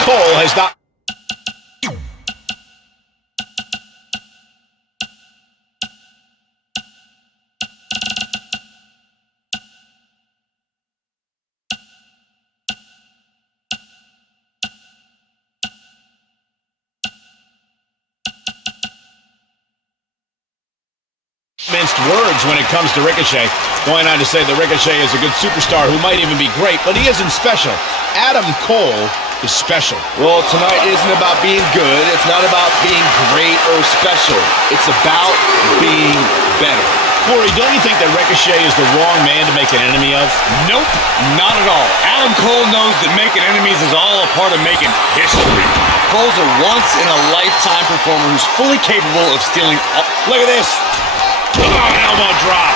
Cole has not... minced words when it comes to Ricochet, going on to say that Ricochet is a good superstar who might even be great, but he isn't special. Adam Cole is special. Well, tonight isn't about being good. It's not about being great or special. It's about being better. Corey, don't you think that Ricochet is the wrong man to make an enemy of? Nope, not at all. Adam Cole knows that making enemies is all a part of making history. Cole's a once-in-a-lifetime performer who's fully capable of stealing all... Look at this. Oh, elbow drop.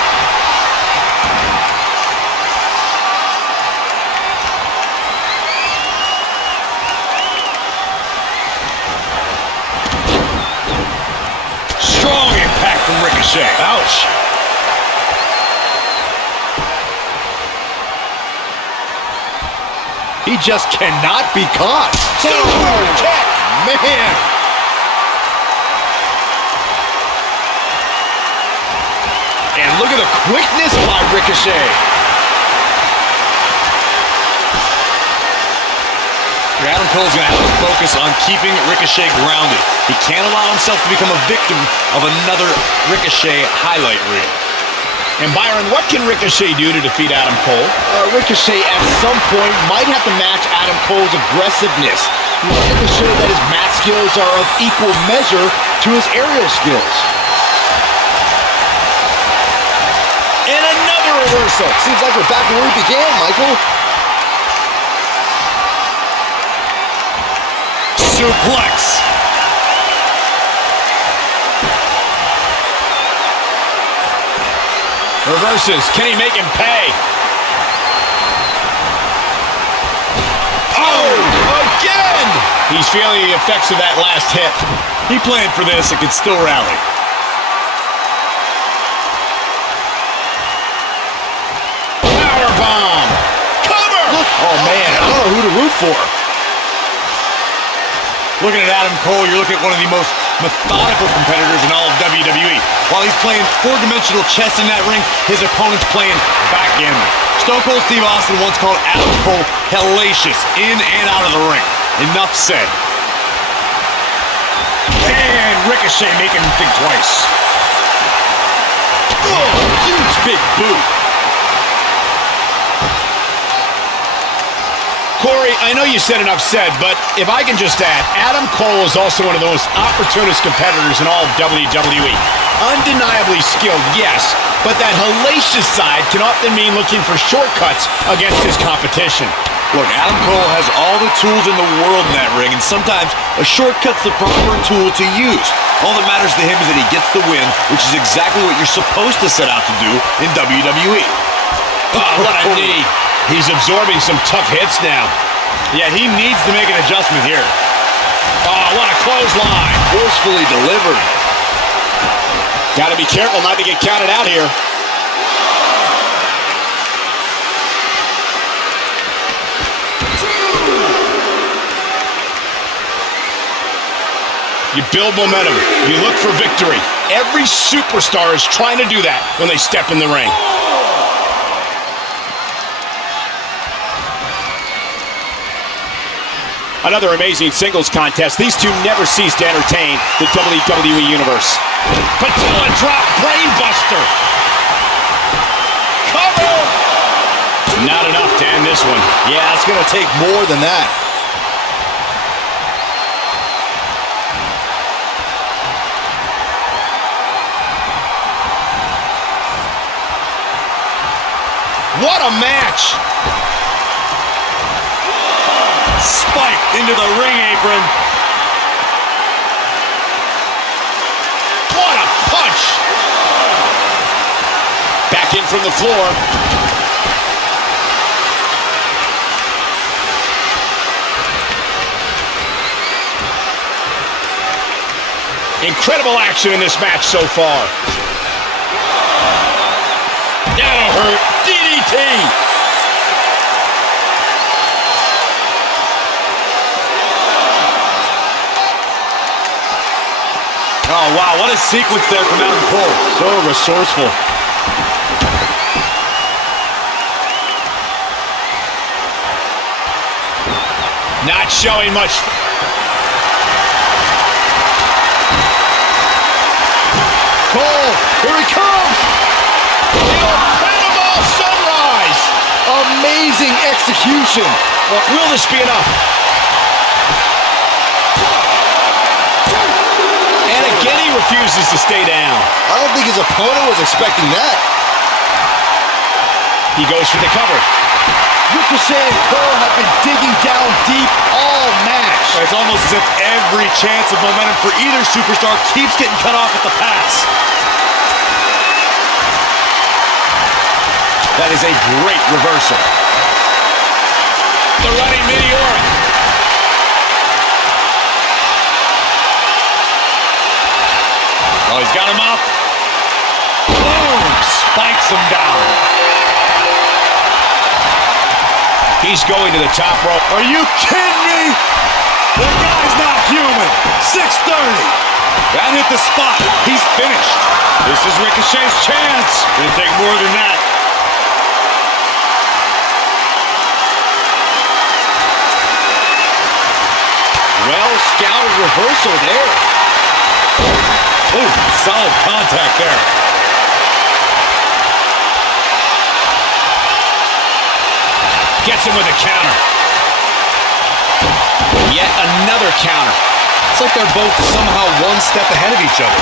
Strong impact from Ricochet. Ouch. He just cannot be caught. Super kick. Man. And look at the quickness by Ricochet. Adam Cole's going to have to focus on keeping Ricochet grounded. He can't allow himself to become a victim of another Ricochet highlight reel. And Byron, what can Ricochet do to defeat Adam Cole? Ricochet at some point might have to match Adam Cole's aggressiveness. He has to show that his mat skills are of equal measure to his aerial skills. And another reversal. Seems like we're back where we began, Michael. Suplex. Reverses. Can he make him pay? Oh, again! He's feeling the effects of that last hit. He planned for this and could still rally. Powerbomb. Cover! Oh, man, I don't know who to root for. Looking at Adam Cole, you're looking at one of the most methodical competitors in all of WWE. While he's playing four-dimensional chess in that ring, his opponent's playing backgammon. Stone Cold Steve Austin once called Adam Cole hellacious in and out of the ring. Enough said. And Ricochet making him think twice. Oh, huge big boot. Corey, I know you said enough said, but if I can just add, Adam Cole is also one of the most opportunist competitors in all of WWE. Undeniably skilled, yes, but that hellacious side can often mean looking for shortcuts against his competition. Look, Adam Cole has all the tools in the world in that ring, and sometimes a shortcut's the proper tool to use. All that matters to him is that he gets the win, which is exactly what you're supposed to set out to do in WWE. Oh, what a knee. He's absorbing some tough hits now. Yeah, he needs to make an adjustment here. Oh, what a clothesline. Forcefully delivered. Got to be careful not to get counted out here. You build momentum. You look for victory. Every superstar is trying to do that when they step in the ring. Another amazing singles contest. These two never cease to entertain the WWE Universe. Patella drop, brainbuster. Cover! Not enough to end this one. Yeah, it's going to take more than that. What a match! Spiked into the ring apron. What a punch! Back in from the floor. Incredible action in this match so far. That'll hurt. DDT! Oh, wow, what a sequence there from Adam Cole. So resourceful. Not showing much. Cole, here he comes! Incredible sunrise! Amazing execution. Will this be enough? And again, he refuses to stay down. I don't think his opponent was expecting that. He goes for the cover. Ricochet and Cole have been digging down deep all match. It's almost as if every chance of momentum for either superstar keeps getting cut off at the pass. That is a great reversal. The running Meteora. Oh, he's got him up. Boom! Spikes him down. He's going to the top rope. Are you kidding me? The guy's not human. 630. That hit the spot. He's finished. This is Ricochet's chance. Gonna take more than that. Well-scouted reversal there. Ooh, solid contact there. Gets him with a counter. Yet another counter. It's like they're both somehow one step ahead of each other.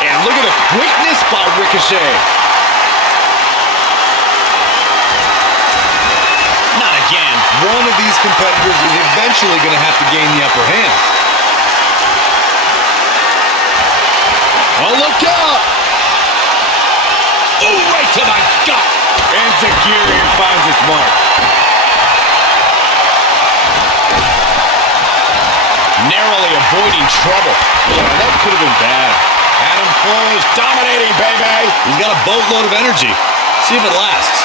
And look at the quickness by Ricochet. Not again. One of these competitors is eventually going to have to gain the upper hand. Oh, look out! Ooh, right to the gut. And Zagiri finds its mark. Narrowly avoiding trouble. Yeah, that could have been bad. Adam Cole is dominating, baby. He's got a boatload of energy. See if it lasts.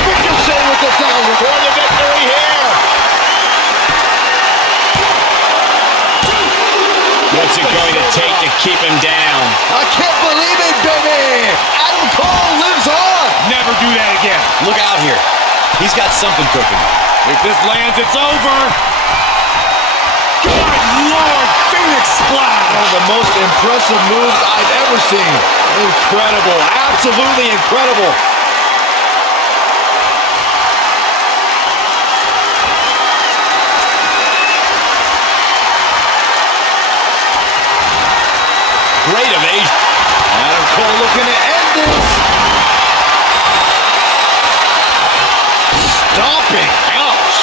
Ricochet with the downward For the victory here. What's it going to take to keep him down? I can't believe it, baby! Adam Cole lives on! Never do that again. Look out here. He's got something cooking. If this lands, it's over. Good Lord, Phoenix Splash. One of the most impressive moves I've ever seen. Incredible, absolutely incredible. Great evasion. Adam Cole looking to end this. Stomping. Ouch.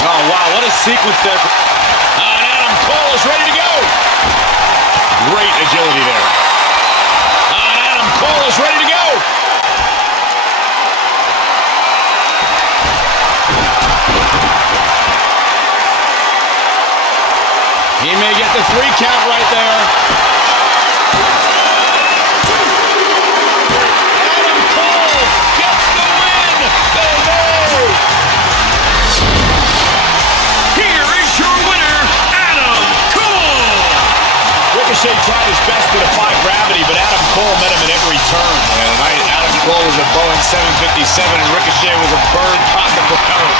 Oh, wow, what a sequence there. And Adam Cole is ready to go. Great agility there. And Adam Cole is ready to go. He may get the 3 count right there. Adam Cole gets the win, baby! Here is your winner, Adam Cole! Ricochet tried his best to defy gravity, but Adam Cole met him at every turn. And tonight, Adam Cole was a Boeing 757, and Ricochet was a burned pocket propeller.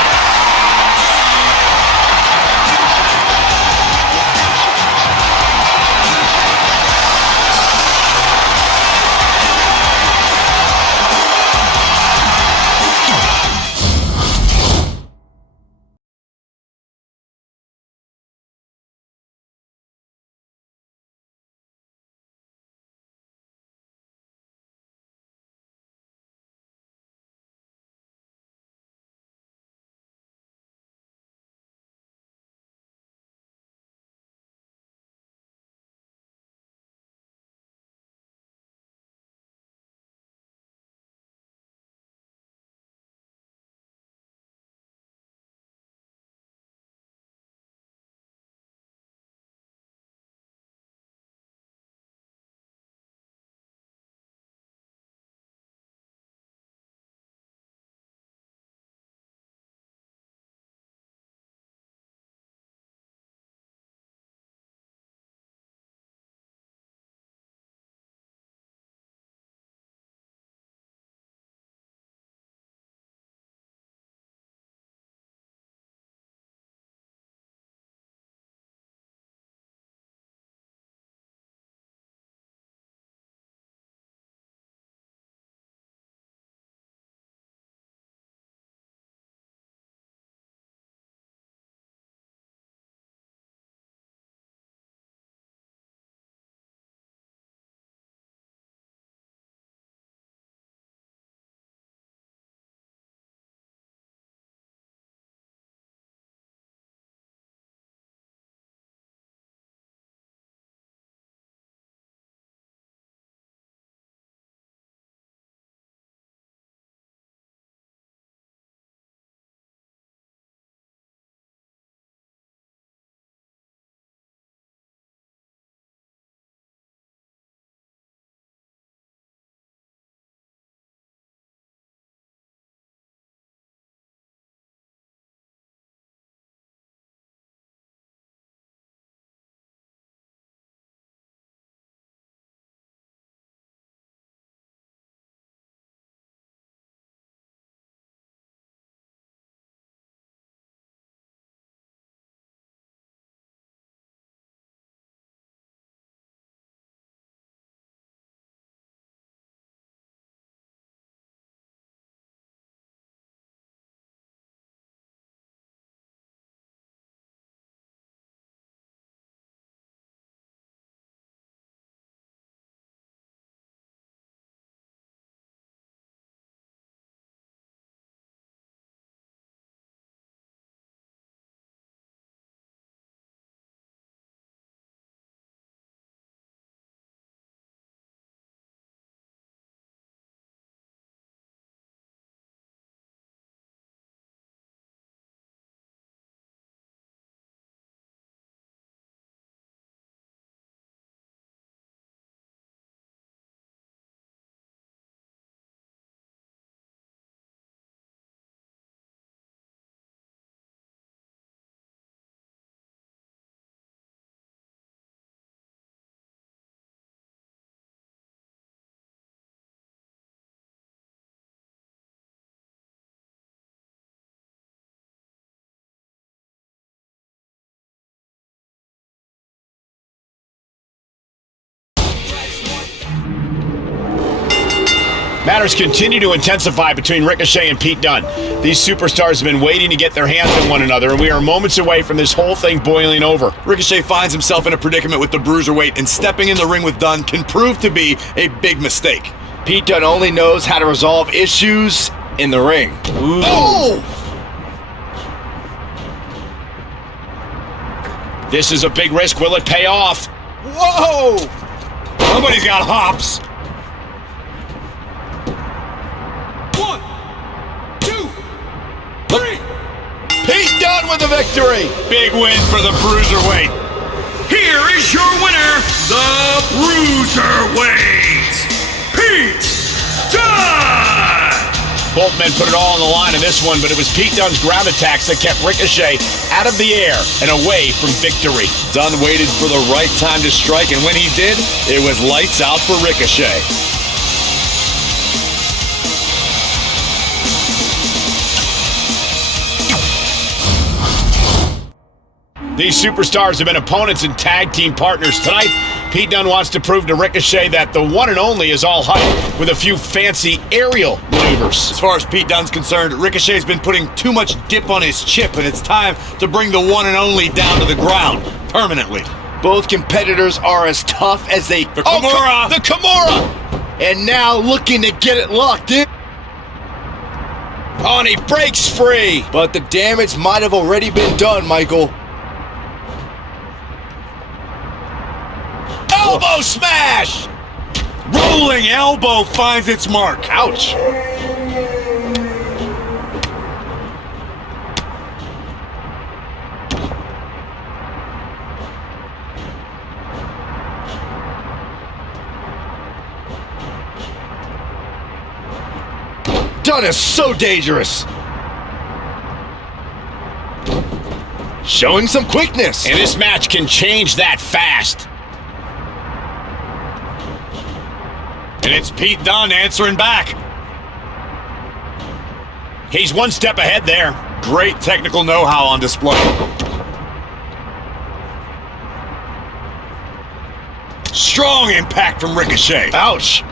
matters continue to intensify between Ricochet and Pete Dunne. These superstars have been waiting to get their hands on one another, and we are moments away from this whole thing boiling over. Ricochet finds himself in a predicament with the Bruiserweight, and stepping in the ring with Dunne can prove to be a big mistake. Pete Dunne only knows how to resolve issues in the ring. Ooh. Oh! This is a big risk. Will it pay off? Whoa! Somebody's got hops. 1, 2, 3. Pete Dunne with the victory! Big win for the Bruiserweight. Here is your winner, the Bruiserweight, Pete Dunne! Both men put it all on the line in this one, but it was Pete Dunne's ground attacks that kept Ricochet out of the air and away from victory. Dunne waited for the right time to strike, and when he did, it was lights out for Ricochet. These superstars have been opponents and tag team partners. Tonight, Pete Dunne wants to prove to Ricochet that the one and only is all hype with a few fancy aerial maneuvers. As far as Pete Dunne's concerned, Ricochet's been putting too much dip on his chip, and it's time to bring the one and only down to the ground permanently. Both competitors are as tough as they... The Kimura! The Kimura! And now looking to get it locked in. Oh, and he breaks free. But the damage might have already been done, Michael. Elbow smash! Rolling elbow finds its mark. Ouch. Dunne is so dangerous. Showing some quickness. And this match can change that fast. And it's Pete Dunne answering back. He's one step ahead there. Great technical know-how on display. Strong impact from Ricochet. Ouch.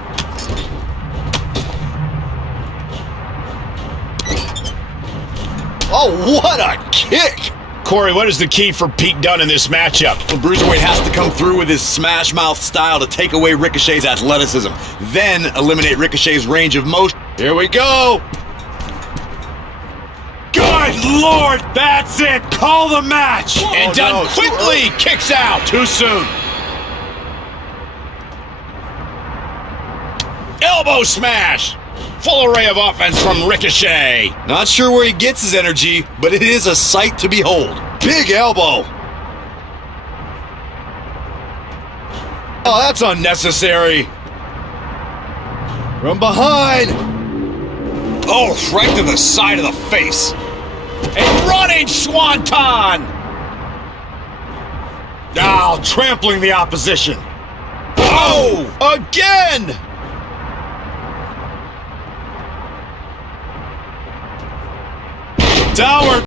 Oh, what a kick. Corey, what is the key for Pete Dunne in this matchup? The Bruiserweight has to come through with his smash mouth style to take away Ricochet's athleticism, then eliminate Ricochet's range of motion. Here we go. Good Lord, that's it. Call the match. And Dunne quickly kicks out. Too soon. Elbow smash. Full array of offense from Ricochet. Not sure where he gets his energy, but it is a sight to behold. Big elbow. Oh, that's unnecessary. From behind. Oh, right to the side of the face. A running swanton. Now trampling the opposition. Oh, again. Downward.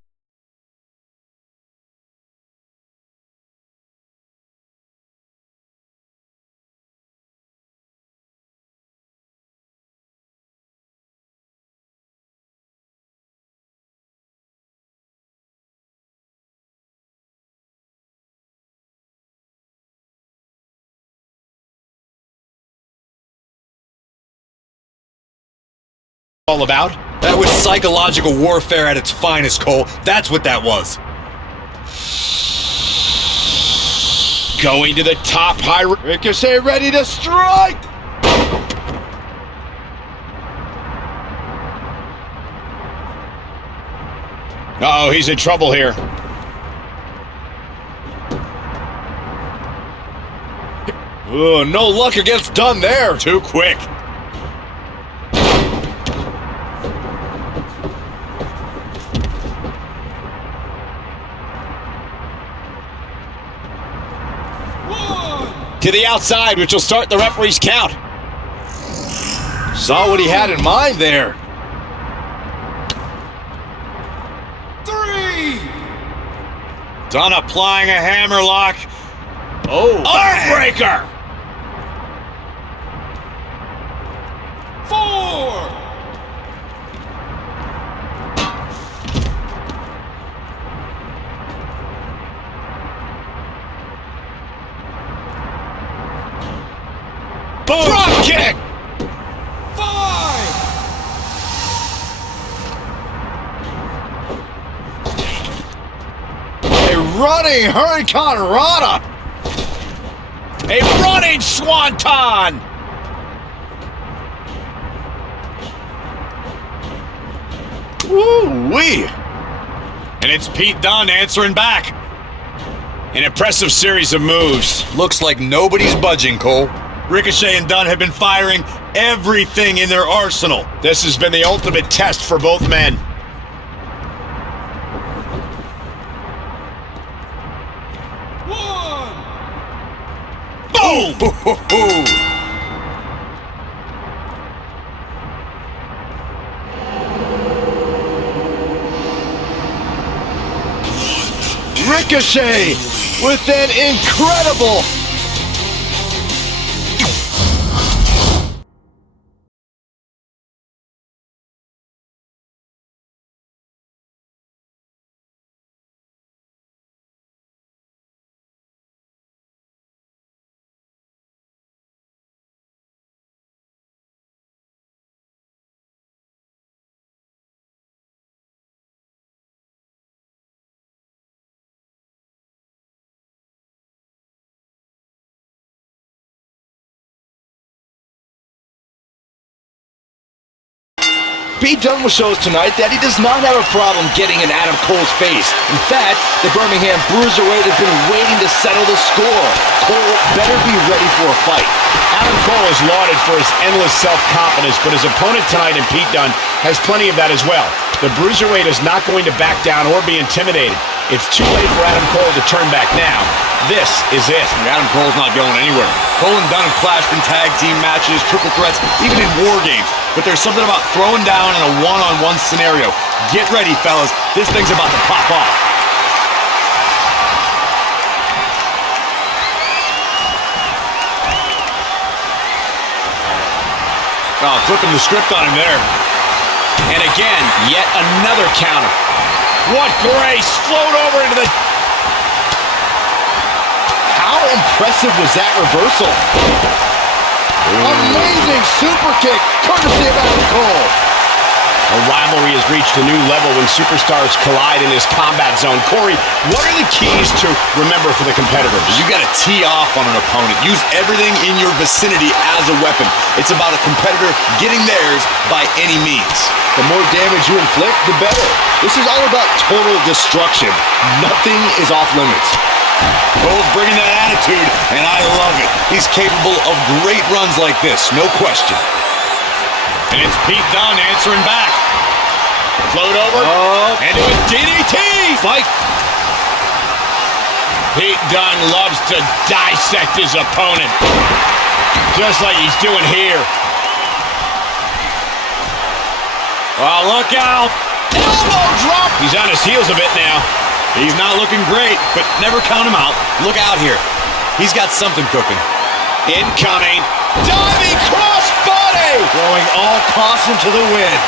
All about. That was psychological warfare at its finest, Cole. That's what that was. Going to the top high. Ricochet ready to strike. Uh-oh, he's in trouble here. Oh, no luck against Dunne there. Too quick. To the outside, which will start the referee's count. Saw what he had in mind there. 3. Dunne applying a hammerlock. Oh. Armbreaker. 4. running Hurricane Rana. A running Swanton. Woo-wee. And it's Pete Dunne answering back. An impressive series of moves. Looks like nobody's budging, Cole. Ricochet and Dunne have been firing everything in their arsenal. This has been the ultimate test for both men. Boom! Ricochet with an incredible Pete Dunne will show us tonight that he does not have a problem getting in Adam Cole's face. In fact, the Birmingham Bruiserweight has been waiting to settle the score. Cole better be ready for a fight. Adam Cole is lauded for his endless self-confidence, but his opponent tonight in Pete Dunne has plenty of that as well. The Bruiserweight is not going to back down or be intimidated. It's too late for Adam Cole to turn back now. This is it. Adam Cole's not going anywhere. Cole and Dunne have clashed in tag team matches, triple threats, even in war games. But there's something about throwing down in a one-on-one scenario. Get ready, fellas. This thing's about to pop off. Oh, flipping the script on him there. And again, yet another counter. What grace! Float over into the... How impressive was that reversal? Amazing super kick, courtesy of Adam Cole. A rivalry has reached a new level when superstars collide in this combat zone. Corey, what are the keys to remember for the competitors? You got to tee off on an opponent. Use everything in your vicinity as a weapon. It's about a competitor getting theirs by any means. The more damage you inflict, the better. This is all about total destruction. Nothing is off limits. Cole's bringing that attitude, and I love it. He's capable of great runs like this, no question. And it's Pete Dunne answering back. Float over and do a DDT. Spike. Pete Dunne loves to dissect his opponent, just like he's doing here. Oh, look out. Elbow drop. He's on his heels a bit now. He's not looking great, but never count him out. Look out here. He's got something cooking. Incoming. Diving crossbody. Throwing all caution to the wind.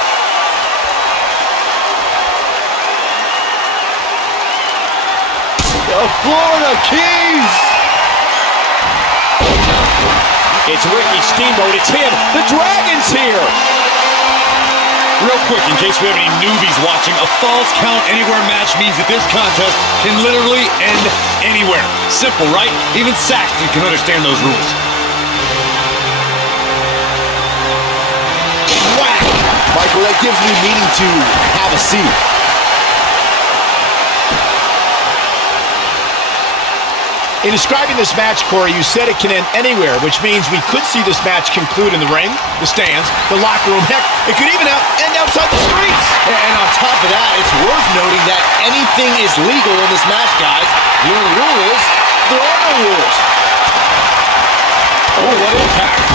The Florida Keys. It's Ricky Steamboat. It's him. The Dragon's here. Real quick, in case we have any newbies watching, a falls count anywhere match means that this contest can literally end anywhere. Simple, right? Even Saxton can understand those rules. Whack! Michael, that gives me meaning to have a seat. In describing this match, Corey, you said it can end anywhere, which means we could see this match conclude in the ring, the stands, the locker room. Heck, it could even end outside the streets. And on top of that, it's worth noting that anything is legal in this match, guys. The only rule is there are no rules. Oh, what impact.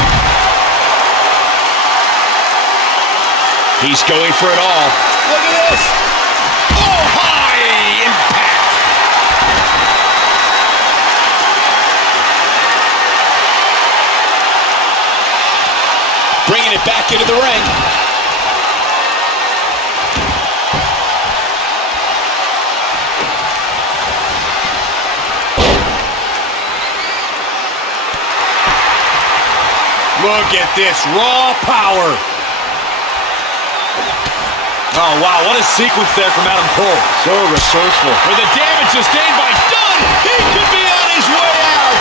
He's going for it all. Look at this. Oh, high impact. Bringing it back into the ring. Look at this raw power. Oh, wow, what a sequence there from Adam Cole. So resourceful. With the damage sustained by Dunn, he could be on his way out.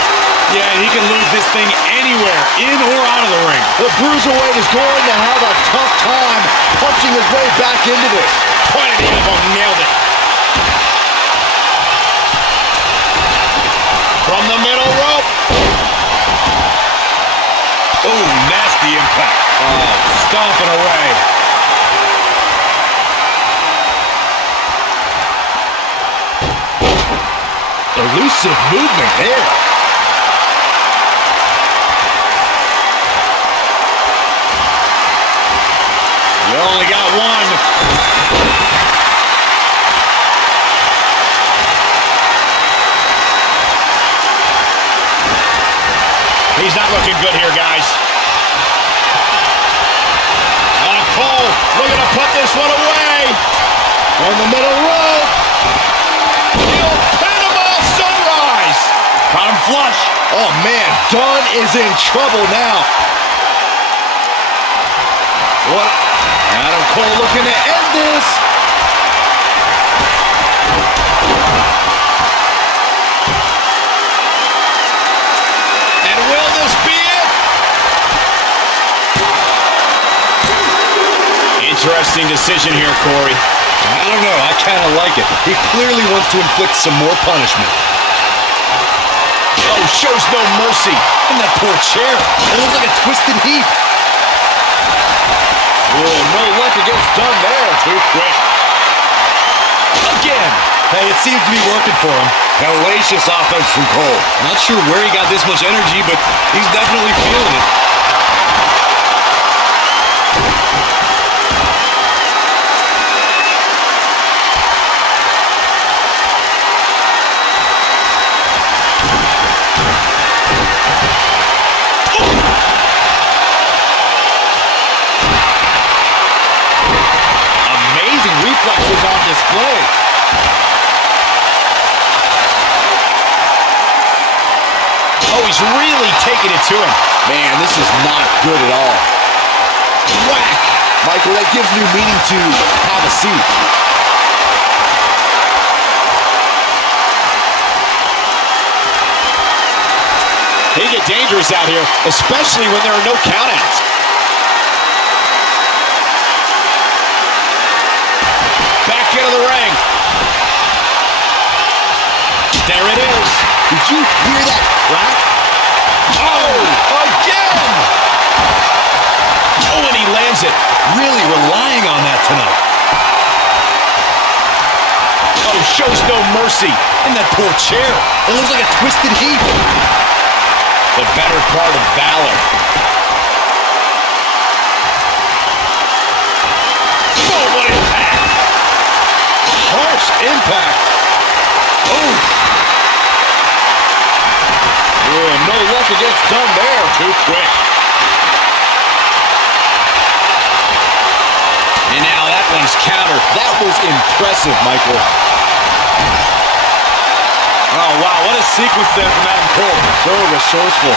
Yeah, he can lose this thing anywhere, in or out of the ring. The Bruiserweight is going to have a tough time punching his way back into this. Pointed the elbow, nailed it. From the middle rope. Oh, nasty impact. Oh, stomping away. Elusive movement there. You only got one. He's not looking good here, guys. Cole looking to put this one away. On the middle rope. He'll Panama Sunrise. Caught him flush. Oh, man, Dunn is in trouble now. What? Adam Cole looking to end this. And will this be it? Interesting decision here, Corey. I don't know. I kind of like it. He clearly wants to inflict some more punishment. Oh, shows no mercy. And that poor chair. It looks like a twisted heap. Oh, no luck against Dunn there. Too quick. Again. Hey, it seems to be working for him. Hellacious offense from Cole. Not sure where he got this much energy, but he's definitely feeling it. Amazing reflexes on display. Oh, he's really taking it to him. Man, this is not good at all. Whack. Michael, that gives new meaning to have a seat. They get dangerous out here, especially when there are no countouts. Back into the ring. There it is. Did you hear that crack? Oh, again. Oh, and he lands it. Really relying on that tonight. Oh, shows no mercy. And that poor chair. It looks like a twisted heap. The better part of valor. Oh, what impact. Harsh impact. Oh. Oh, no luck against Dunn there. Too quick. And now that one's countered. That was impressive, Michael. Oh, wow, what a sequence there from Adam Cole. So resourceful.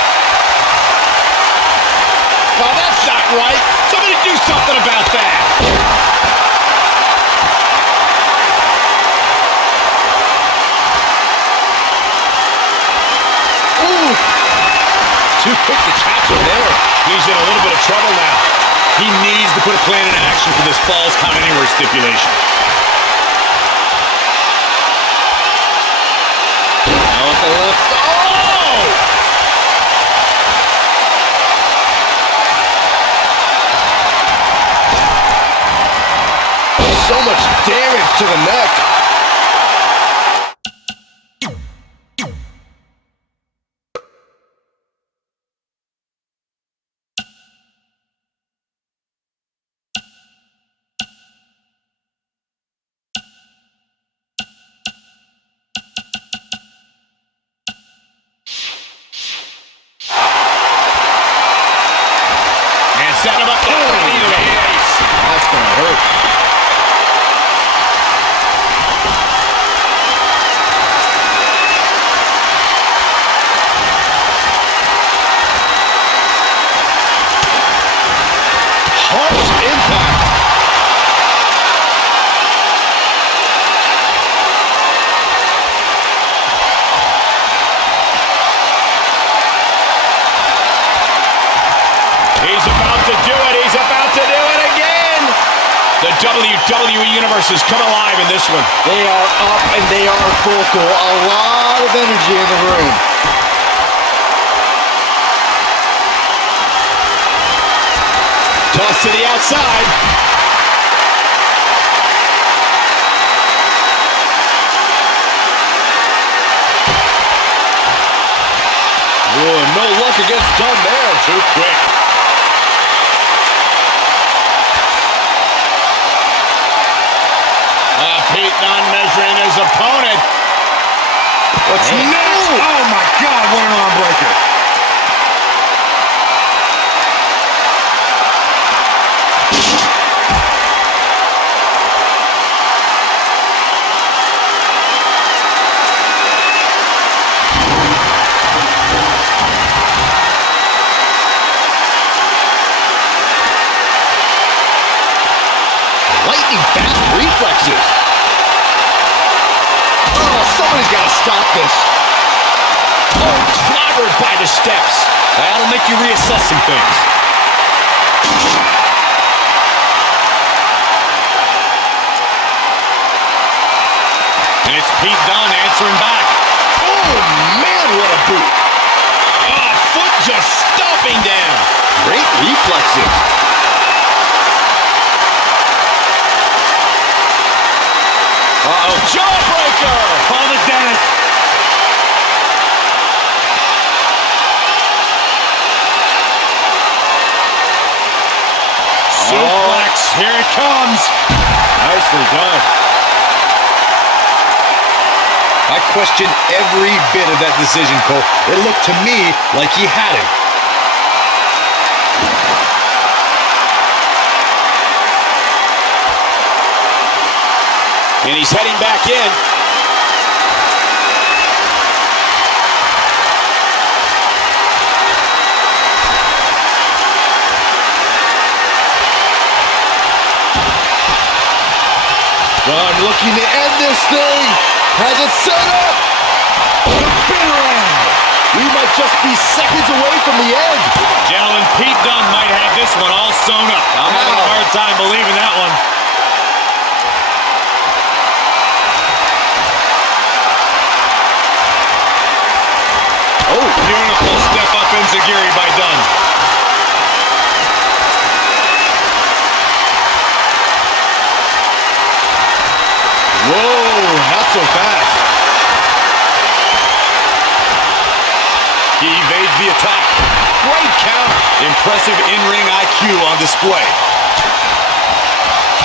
Oh, that's not right. Somebody do something about that. Ooh. Too quick to capture there. He's in a little bit of trouble now. He needs to put a plan into action for this Falls Count Anywhere stipulation. Now at the left. Oh! So much damage to the neck. Set him up. Oh, That's gonna hurt. WWE Universe has come alive in this one. They are up and they are vocal. A lot of energy in the room. Toss to the outside. No luck against Dunn there. Too quick. Pete Dunne measuring his opponent. What's next? Oh, my God, what an arm breaker. Lightning fast reflexes. Oh, somebody's got to stop this. Oh, clobbered by the steps. That'll make you reassess some things. And it's Pete Dunne answering back. Oh, man, what a boot. Oh, foot just stomping down. Great reflexes. Uh-oh, jawbreaker. Call the dentist. Suplex, here it comes. Nicely done. I question every bit of that decision, Cole. It looked to me like he had him. And he's heading back in. Dunn looking to end this thing. Has it set up. The bitter end. We might just be seconds away from the end. Gentlemen, Pete Dunne might have this one all sewn up. I'm having a hard time believing that one. Oh, beautiful step-up enziguri by Dunne. Whoa, not so fast. He evades the attack. Great count. Impressive in-ring IQ on display.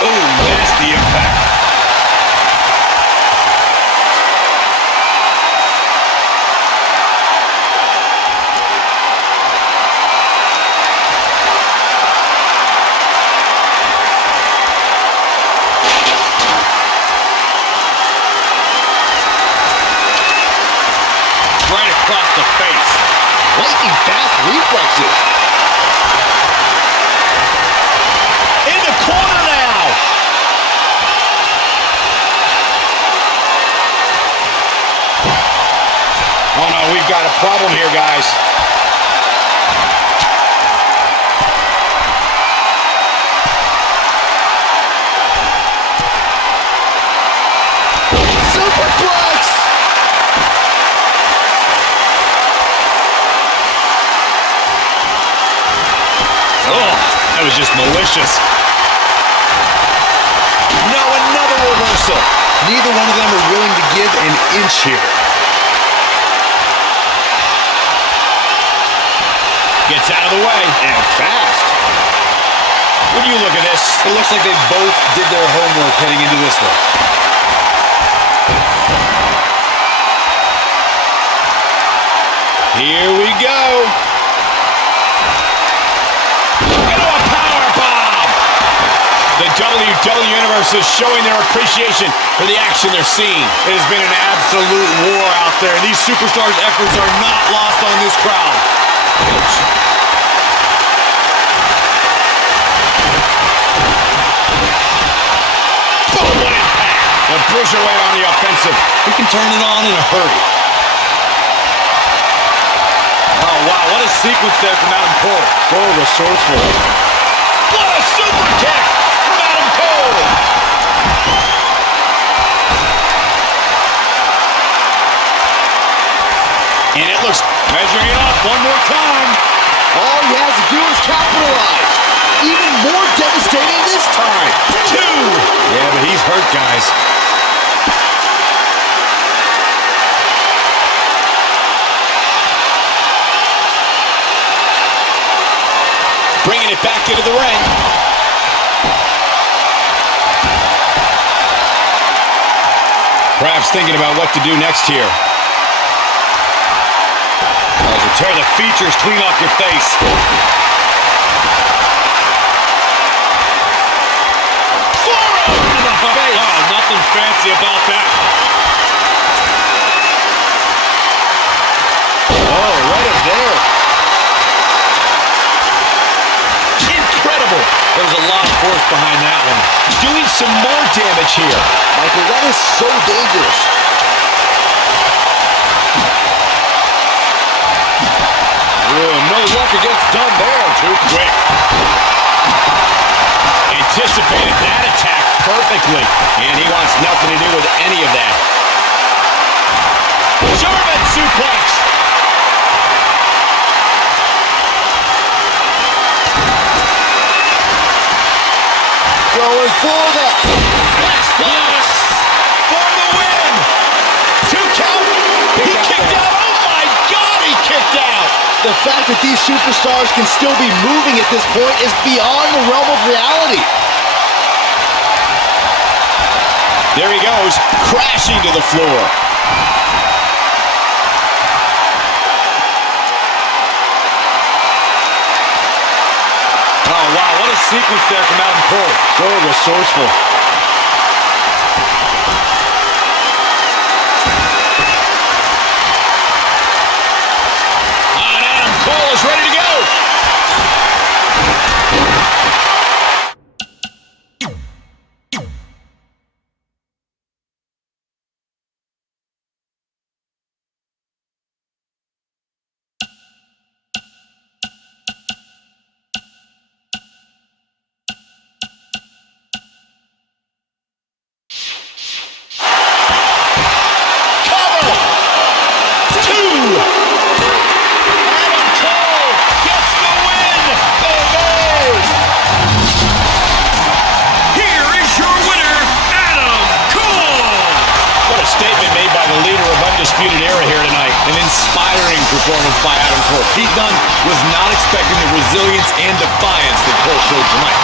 Oh, nasty impact. Right across the face. Lightning fast reflexes. In the corner now. Oh, no, we've got a problem here, guys. Superplex. Oh, that was just malicious. Now another reversal. Neither one of them are willing to give an inch here. Gets out of the way. And fast. When you look at this, It looks like they both did their homework heading into this one. here we go. Into a power bomb. The WWE Universe is showing their appreciation for the action they're seeing. It has been an absolute war out there. These superstars' efforts are not lost on this crowd. Boom, what impact. The Bruiserweight on the offensive. We can turn it on in a hurry. Oh, wow, what a sequence there from Adam Cole. So resourceful. What a super kick from Adam Cole. Measuring it up one more time. All he has to do is capitalize. Even more devastating this time. 2. Yeah, but he's hurt, guys. Bringing it back into the ring. Perhaps thinking about what to do next here. Tear the features clean off your face. Forearm to the face. Oh, nothing fancy about that. Oh, right up there. Incredible. There was a lot of force behind that one. Doing some more damage here. Michael, that is so dangerous. No luck gets done there. Too quick. Anticipated that attack perfectly. And he wants nothing to do with any of that. German suplex. Going for the X-Box for the win. 2 count. He kicked out. Oh my God, he kicked out. The fact that these superstars can still be moving at this point is beyond the realm of reality. There he goes, crashing to the floor. Oh, wow, what a sequence there from Adam Cole. So resourceful. And Adam Cole is ready to go. Undisputed Era here tonight. An inspiring performance by Adam Cole. Pete Dunne was not expecting the resilience and defiance that Cole showed tonight.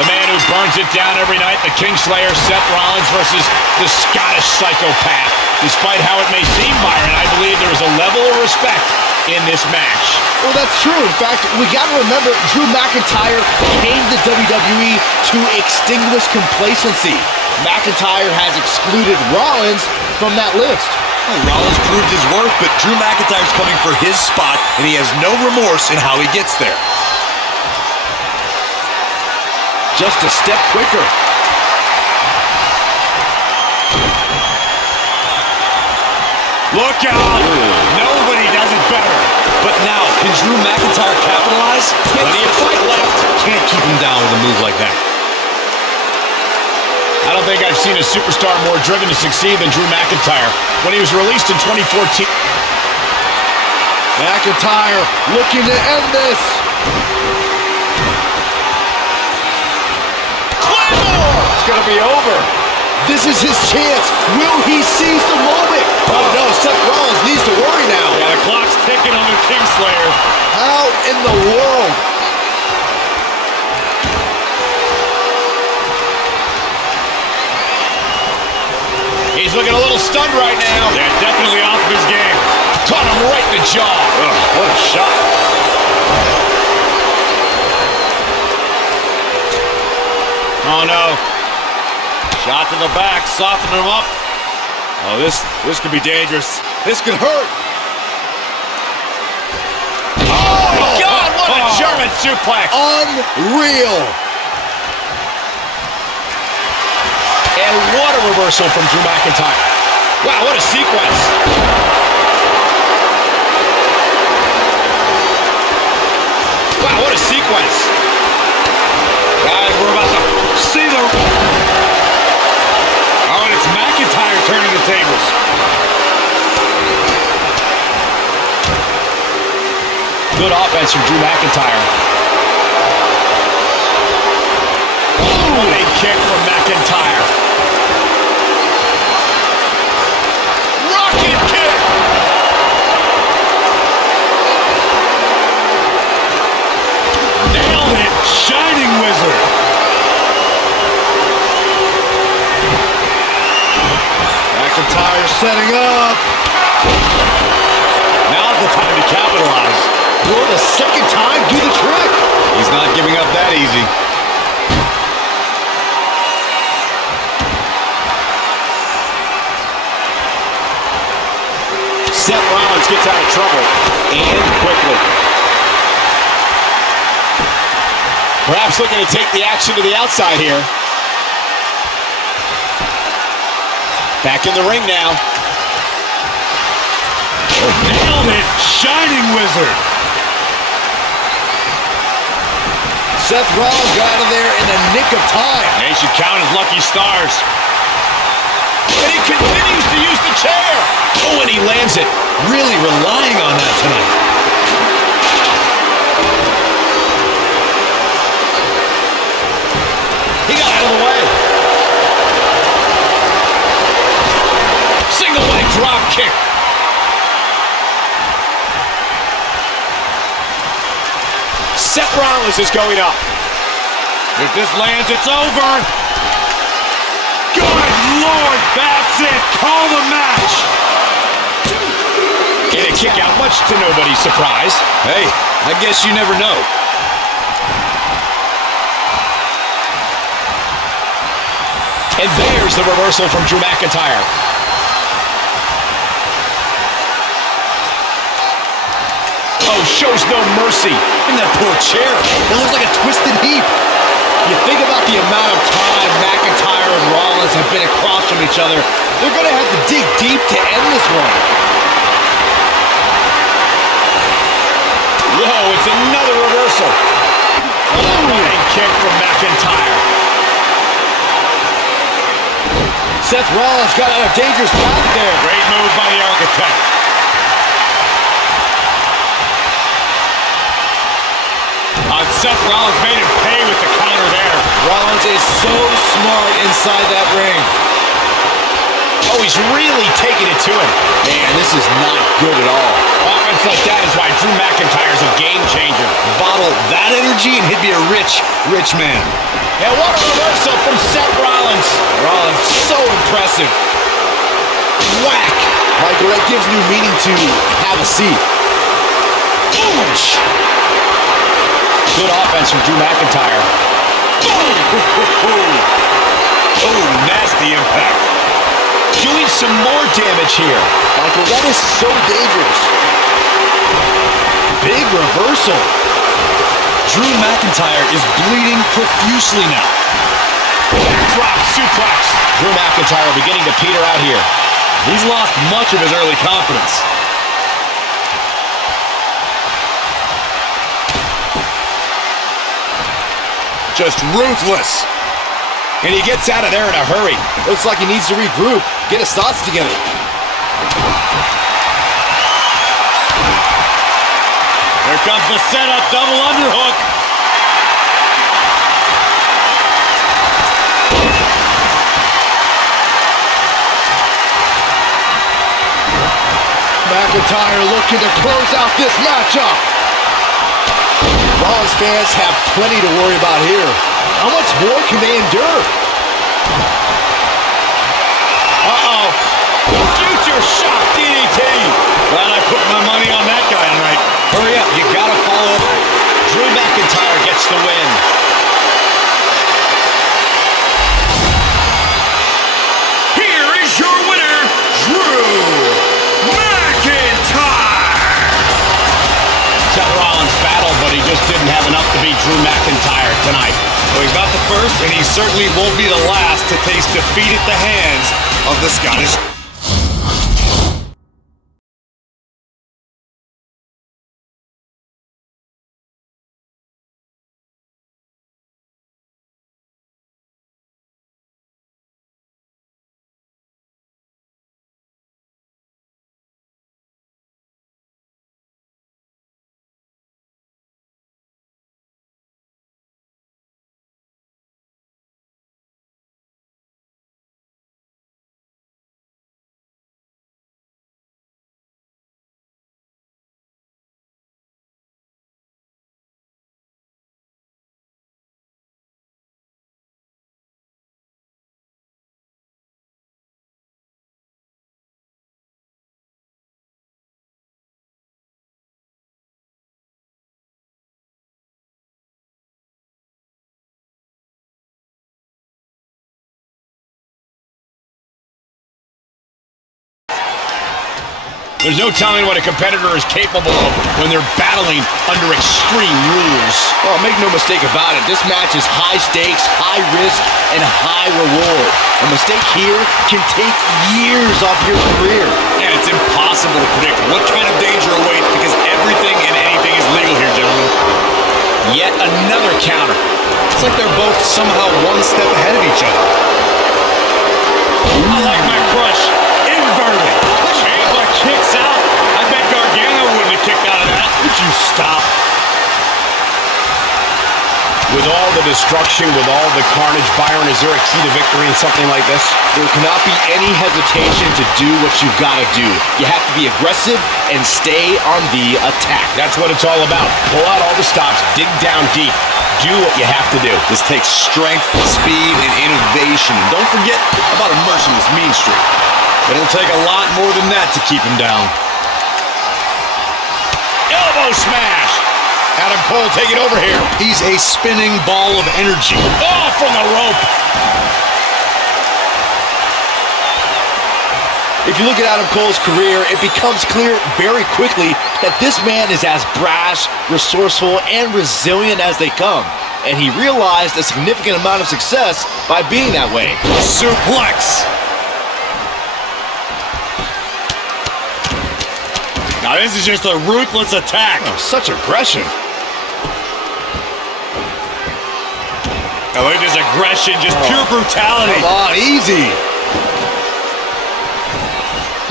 The man who burns it down every night, the Kingslayer, Seth Rollins versus the Scottish Psychopath. Despite how it may seem, Byron, I believe there is a level of respect in this match. Well, that's true. In fact, we got to remember Drew McIntyre came to WWE to extinguish complacency. McIntyre has excluded Rollins from that list. Well, Rollins proved his worth, but Drew McIntyre's coming for his spot, and he has no remorse in how he gets there. Just a step quicker. Look out! Nobody does it better. But now, can Drew McIntyre capitalize? Plenty of fight left. Can't keep him down with a move like that. I don't think I've seen a superstar more driven to succeed than Drew McIntyre. When he was released in 2014. McIntyre looking to end this. Claymore! it's going to be over. This is his chance. Will he seize the moment? Oh, no, Seth Rollins needs to worry now. Yeah, the clock's ticking on the Kingslayer. How in the world? He's looking a little stunned right now. Yeah, definitely off of his game. Caught him right in the jaw. Ugh, what a shot. Oh, no. Shot to the back, softening him up. Oh, this could be dangerous. This could hurt. Oh, my God, what a German suplex. Unreal. And what a reversal from Drew McIntyre. Wow, what a sequence. Wow, what a sequence. Guys, we're about to see the... Oh, and it's McIntyre turning the tables. Good offense from Drew McIntyre. Running kick from McIntyre. Rocket kick! Nailed it, Shining Wizard. McIntyre setting up. Now's the time to capitalize. Will the second time do the trick? He's not giving up that easy. Seth Rollins gets out of trouble, and quickly. Perhaps looking to take the action to the outside here. Back in the ring now. Nailed it, Shining Wizard. Seth Rollins got out of there in the nick of time. They should count his lucky stars. And he continues to use the chair. Oh, and he lands it. Really relying on that tonight. He got out of the way. Single leg drop kick. Seth Rollins is going up. If this lands, it's over. Good Lord, that's it. Call the match. And a kick out, much to nobody's surprise. Hey, I guess you never know. And there's the reversal from Drew McIntyre. Oh, shows no mercy. In that poor chair. It looks like a twisted heap. You think about the amount of time McIntyre and Rollins have been across from each other. They're going to have to dig deep to end this one. Whoa, it's another reversal. Running kick from McIntyre. Seth Rollins got out of dangerous path there. Great move by the Architect. Seth Rollins made him pay with the counter there. Rollins is so smart inside that ring. Oh, he's really taking it to him. Man, this is not good at all. Offense like that is why Drew McIntyre's a game changer. Bottle that energy and he'd be a rich, rich man. And what a reversal from Seth Rollins. Rollins, so impressive. Whack. Michael, that gives new meaning to have a seat. Ouch. Good offense from Drew McIntyre. Oh, nasty impact. Doing some more damage here. Michael, that is so dangerous. Big reversal. Drew McIntyre is bleeding profusely now. Backdrop suplex. Drew McIntyre beginning to peter out here. He's lost much of his early confidence. Just ruthless. And he gets out of there in a hurry. Looks like he needs to regroup, get his thoughts together. Here comes the setup, double underhook. McIntyre looking to close out this matchup. Rollins fans have plenty to worry about here. How much more can they endure? Uh-oh. Future shock DDT. Glad I put my money on that guy tonight. Hurry up, you gotta follow. Drew McIntyre gets the win. Here is your winner, Drew McIntyre. Seth Rollins battled, but he just didn't have enough to beat Drew McIntyre tonight. Well, he's not the first, and he certainly won't be the last to taste defeat at the hands of the Scottish. There's no telling what a competitor is capable of when they're battling under extreme rules. Well, make no mistake about it, this match is high stakes, high risk, and high reward. A mistake here can take years off your career. And it's impossible to predict what kind of danger awaits because everything and anything is legal here, gentlemen. Yet another counter. It's like they're both somehow one step ahead of each other. I like my crush inverted. Ciampa kicks out. I bet Gargano wouldn't have kicked out of that. Would you stop? With all the destruction, with all the carnage, Byron, is there a key to victory in something like this? There cannot be any hesitation to do what you've got to do. You have to be aggressive and stay on the attack. That's what it's all about. Pull out all the stops, dig down deep, do what you have to do. This takes strength, speed, and innovation. And don't forget about a merciless mean streak. It'll take a lot more than that to keep him down. Elbow smash. Adam Cole taking over here. He's a spinning ball of energy. Oh, from the rope. If you look at Adam Cole's career, it becomes clear very quickly that this man is as brash, resourceful, and resilient as they come. And he realized a significant amount of success by being that way. Suplex. Now this is just a ruthless attack. Oh, such aggression. Now look at this aggression, just pure brutality. Come on, easy.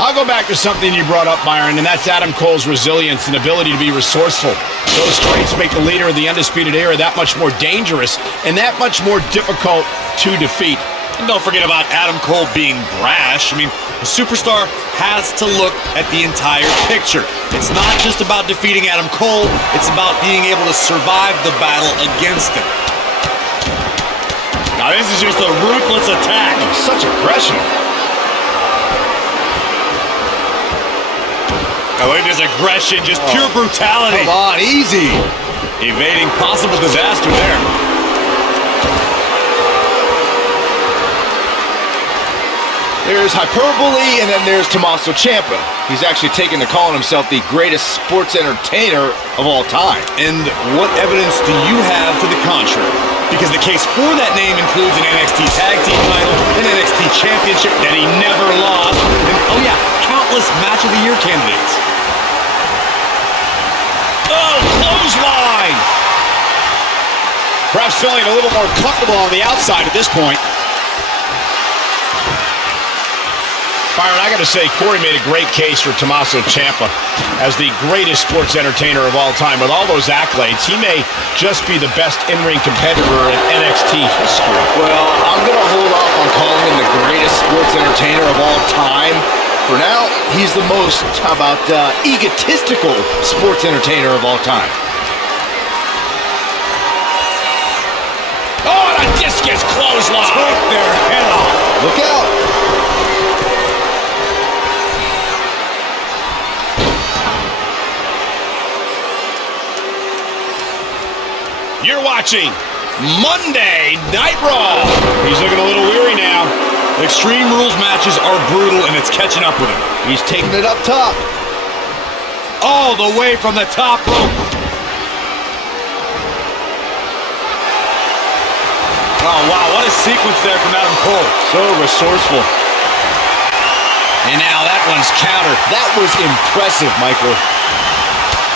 I'll go back to something you brought up, Byron, and that's Adam Cole's resilience and ability to be resourceful. Those traits make the leader of the Undisputed Era that much more dangerous and that much more difficult to defeat. And don't forget about Adam Cole being brash. I mean, a superstar has to look at the entire picture. It's not just about defeating Adam Cole, it's about being able to survive the battle against him. Now this is just a ruthless attack. Oh, such aggression. Now look at this aggression, just pure brutality. Come on, easy. Evading possible disaster there. There's hyperbole, and then there's Tommaso Ciampa. He's actually taken to calling himself the greatest sports entertainer of all time. And what evidence do you have to the contrary? Because the case for that name includes an NXT Tag Team title, an NXT Championship that he never lost, and, oh yeah, countless Match of the Year candidates. Oh, clothesline! Perhaps feeling a little more comfortable on the outside at this point. Byron, I got to say, Corey made a great case for Tommaso Ciampa as the greatest sports entertainer of all time. With all those accolades, he may just be the best in-ring competitor in NXT history. Well, I'm going to hold off on calling him the greatest sports entertainer of all time For now, he's the most, how about, egotistical sports entertainer of all time. Oh, and a discus clothesline. Took their head off. Look out. You're watching Monday Night Raw. He's looking a little weary now. Extreme Rules matches are brutal, and it's catching up with him. He's taking it up top. All the way from the top rope. Oh, wow, what a sequence there from Adam Cole. So resourceful. And now that one's countered. That was impressive, Michael.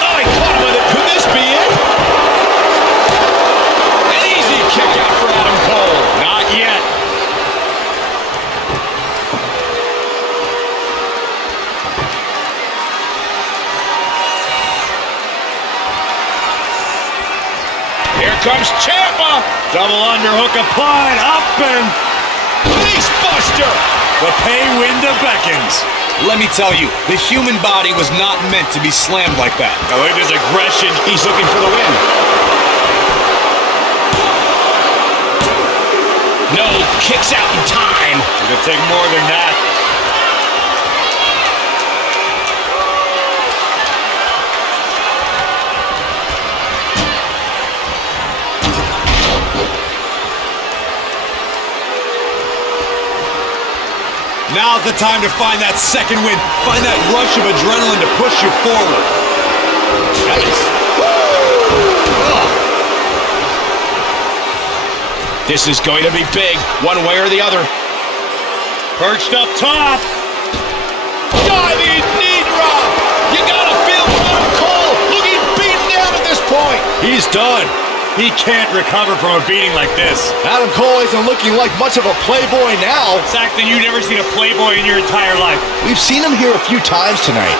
Oh, he caught him with it. Could this be it? An easy kick out for Adam Cole. Not yet. Here comes Ciampa. Double underhook applied, up and Face Buster. the pay window beckons. Let me tell you, the human body was not meant to be slammed like that. Oh, look at his aggression. He's looking for the win. No, kicks out in time. It could take more than that. Now's the time to find that second win. Find that rush of adrenaline to push you forward. Nice. This is going to be big, one way or the other. Perched up top. Diving knee drop. You gotta feel Adam Cole looking beaten down at this point. He's done. He can't recover from a beating like this. Adam Cole isn't looking like much of a playboy now. Saxton, you've never seen a playboy in your entire life. We've seen him here a few times tonight.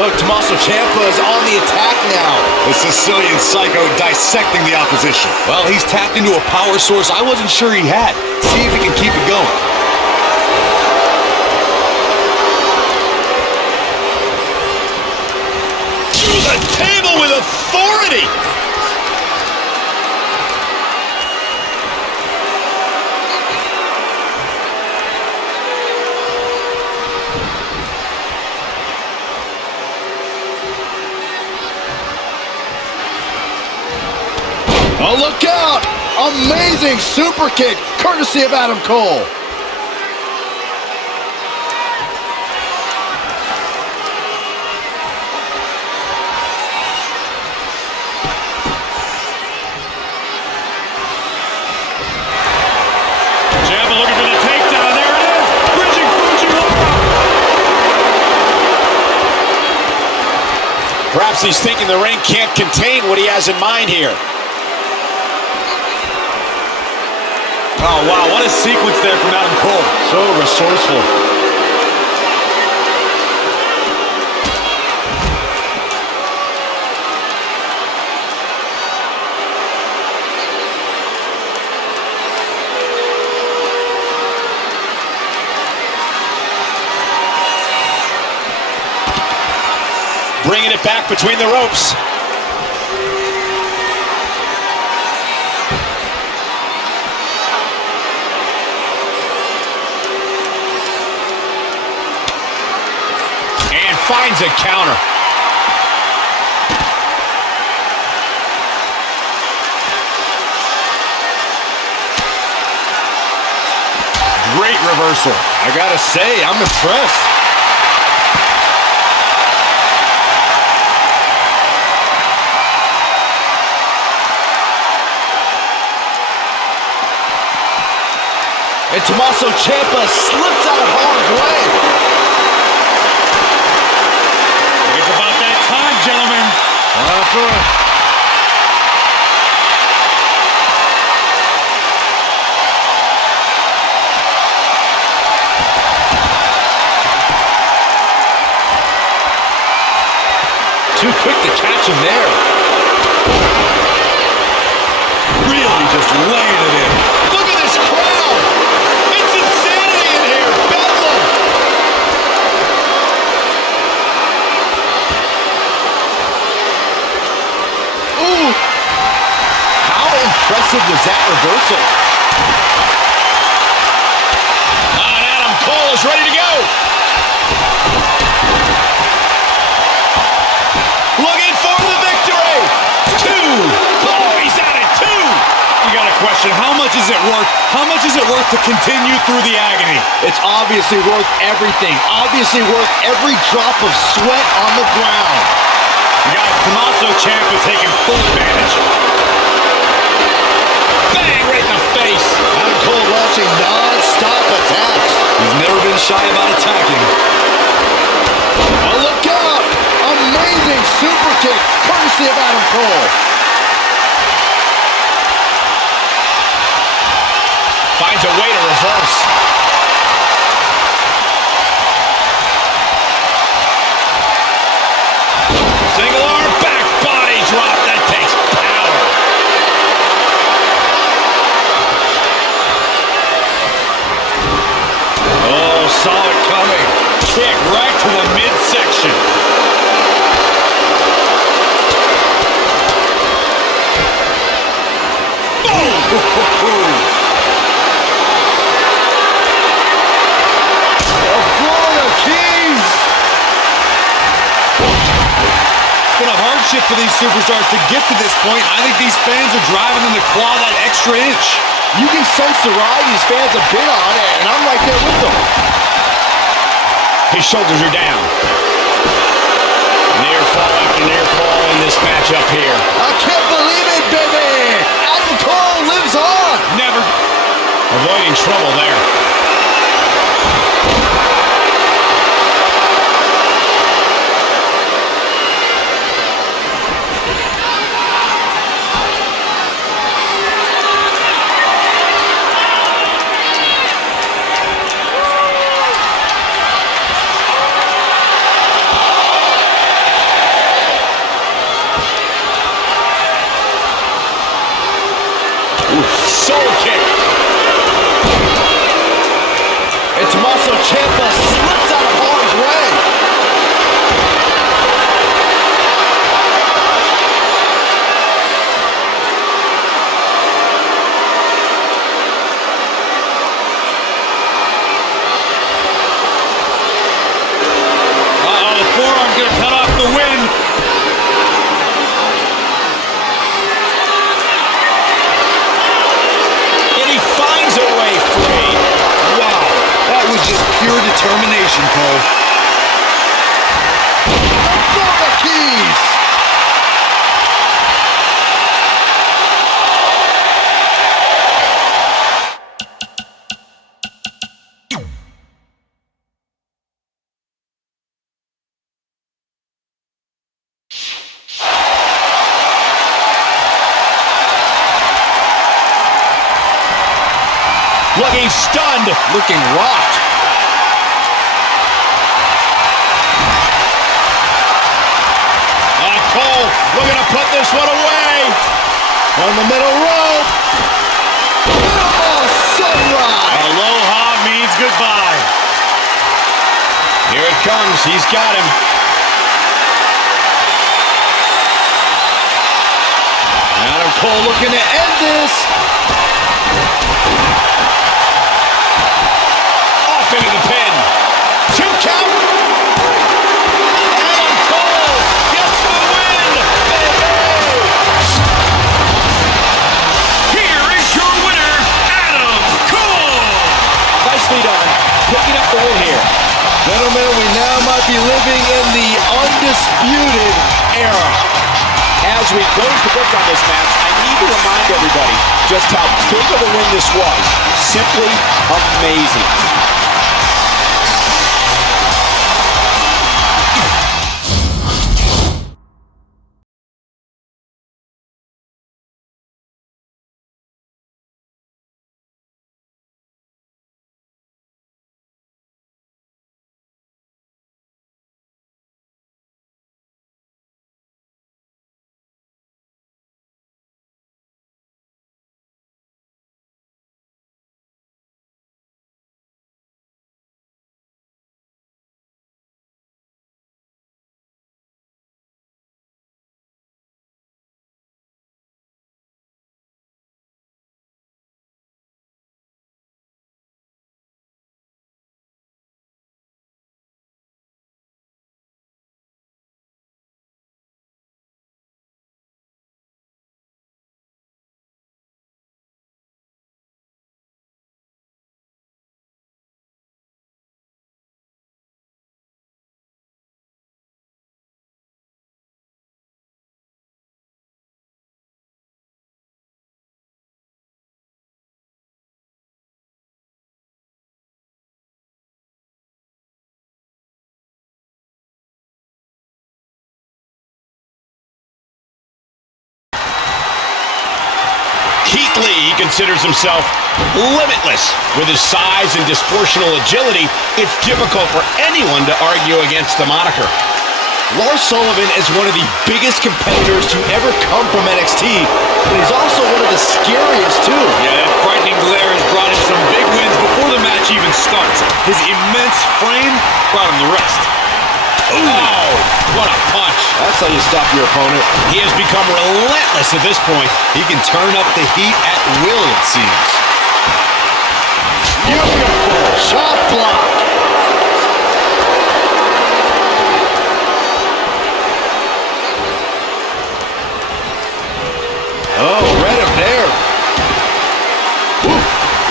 Look, Tommaso Ciampa is on the attack now. The Sicilian Psycho dissecting the opposition. Well, he's tapped into a power source I wasn't sure he had. See if he can keep it going. Through the table with authority. Oh, look out! Amazing super kick, courtesy of Adam Cole. Ciampa looking for the takedown. There it is. Bridging Fujiwara. Perhaps he's thinking the ring can't contain what he has in mind here. Oh, wow. What a sequence there from Adam Cole. So resourceful. Bringing it back between the ropes. And finds a counter. Great reversal. I gotta say, I'm impressed. And Tommaso Ciampa slips out of harm's way. It's about that time, gentlemen. That's right. Too quick to catch him there. impressive was that reversal? And Adam Cole is ready to go. Looking for the victory. 2. Oh, he's at it. 2. You got a question. How much is it worth? How much is it worth to continue through the agony? It's obviously worth everything. Obviously worth every drop of sweat on the ground. You got Tommaso Ciampa taking full advantage. Bang, right in the face. Adam Cole launching non-stop attacks. He's never been shy about attacking. Oh, look out! Amazing super kick, courtesy of Adam Cole. Finds a way to reverse. Single arm back body drop. That takes power. Oh, saw it coming. Kick right to the midsection. Boom! Florida Keys. It's been a hardship for these superstars to get to this point. I think these fans are driving them to claw that extra inch. You can sense the ride these fans have been on, and I'm right there with them. His shoulders are down. Near fall after near fall in this matchup here. I can't believe it, baby. Adam Cole lives on. Never. Avoiding trouble there. Soul kick. And Tommaso Ciampa slips out of harm's way. Uh-oh, the forearm's going to cut off the wind. And he finds a way free. Wow, that was just pure determination, Cole. Florida Keys. Looking stunned. Looking rocked. Cole looking to put this one away. On the middle rope. Beautiful sunrise. Aloha means goodbye. Here it comes. He's got him. Adam Cole looking to end this. Off into the pin. 2 count. Adam Cole gets the win. Here is your winner, Adam Cole. Nicely done. Picking up the win here. Gentlemen, we now might be living in the undisputed era. As we close the book on this match, I need to remind everybody just how big of a win this was. Simply amazing. Lee, he considers himself limitless. With his size and disproportional agility, it's difficult for anyone to argue against the moniker. Lars Sullivan is one of the biggest competitors to ever come from NXT, but he's also one of the scariest too. Yeah, that frightening glare has brought him some big wins before the match even starts. His immense frame brought him the rest. Oh, what a punch. That's how you stop your opponent. He has become relentless at this point. He can turn up the heat at will, it seems. Beautiful shot block. Oh, read him there. Woo,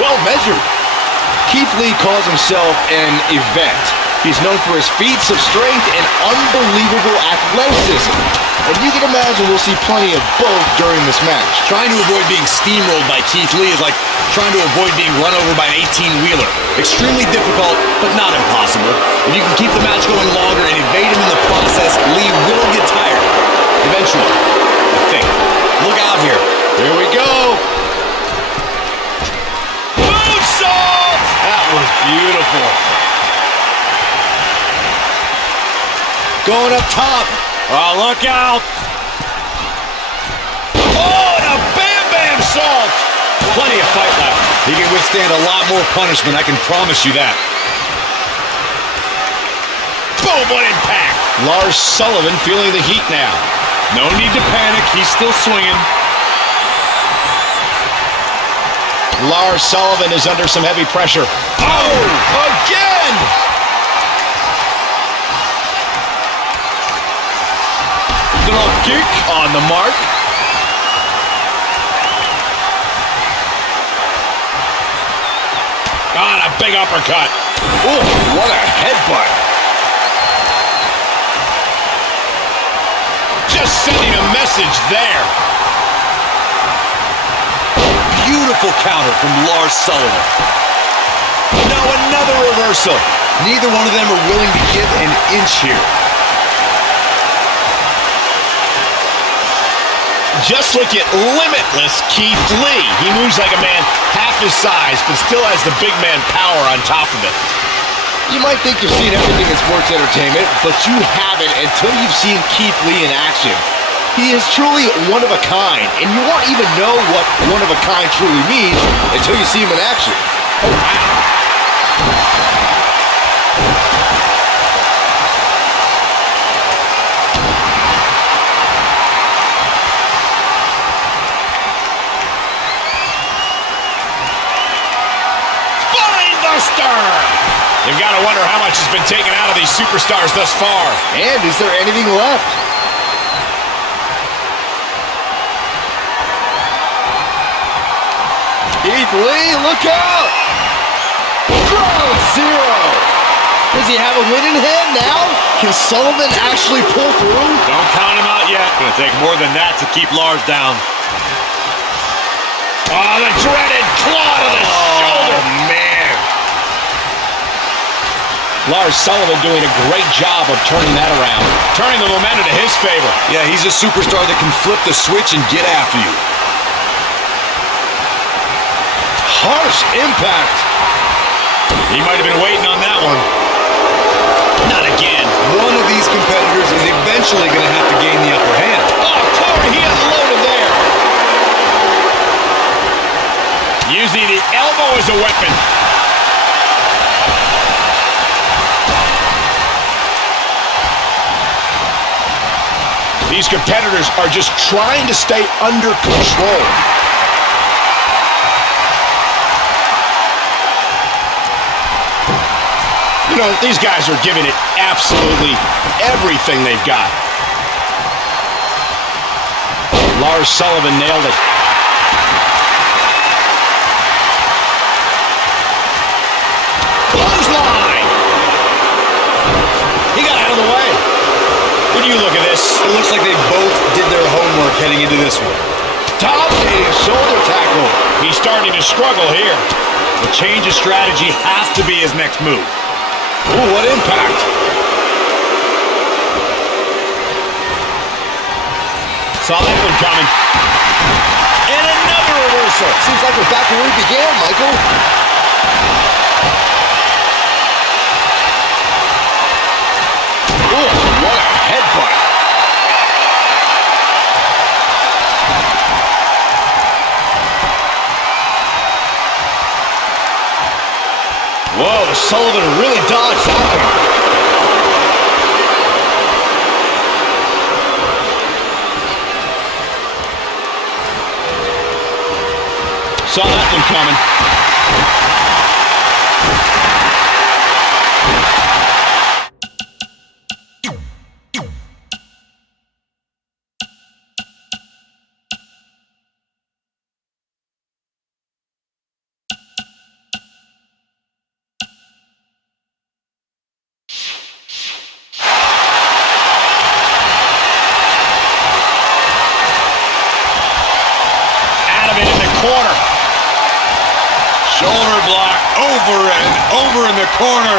well measured. Keith Lee calls himself an event. He's known for his feats of strength and unbelievable athleticism. And you can imagine we'll see plenty of both during this match. Trying to avoid being steamrolled by Keith Lee is like trying to avoid being run over by an 18-wheeler. Extremely difficult, but not impossible. If you can keep the match going longer and evade him in the process, Lee will get tired. Eventually, I think. Look out here. Here we go. Moonsault! That was beautiful. Going up top. Oh, look out! Oh, and a Bam Bam salt! Plenty of fight left. He can withstand a lot more punishment, I can promise you that. Boom, what impact! Lars Sullivan feeling the heat now. No need to panic, he's still swinging. Lars Sullivan is under some heavy pressure. Oh, again! Drop kick. On the mark. On a big uppercut. Oh, what a headbutt. Just sending a message there. Beautiful counter from Lars Sullivan. Now another reversal. Neither one of them are willing to give an inch here. Just look at limitless Keith Lee. He moves like a man half his size, but still has the big man power on top of it. You might think you've seen everything in sports entertainment, but you haven't until you've seen Keith Lee in action. He is truly one of a kind, and you won't even know what one of a kind truly means until you see him in action. Oh, wow. You've got to wonder how much has been taken out of these superstars thus far. And is there anything left? Keith Lee, look out! Ground zero! Does he have a win in hand now? Can Sullivan actually pull through? Don't count him out yet. Gonna take more than that to keep Lars down. Oh, the dreaded claw to the shoulder. Man. Lars Sullivan doing a great job of turning that around, turning the momentum to his favor. Yeah, he's a superstar that can flip the switch and get after you. Harsh impact. He might have been waiting on that one. Not again. One of these competitors is eventually going to have to gain the upper hand. Oh, Corey, he unloaded there. Using the elbow as a weapon. These competitors are just trying to stay under control. You know, these guys are giving it absolutely everything they've got. Lars Sullivan nailed it. Clothesline! He got out of the way. When you look at this, It looks like they both did their homework heading into this one. Dominating shoulder tackle. he's starting to struggle here. The change of strategy has to be his next move. Ooh, what impact. Saw that one coming. And another reversal. reversal. Seems like we're back where we began, Michael. Oh, what a headbutt. Whoa, Sullivan really dodged that one. Saw that one coming. Adam in the corner. Shoulder block over and over in the corner.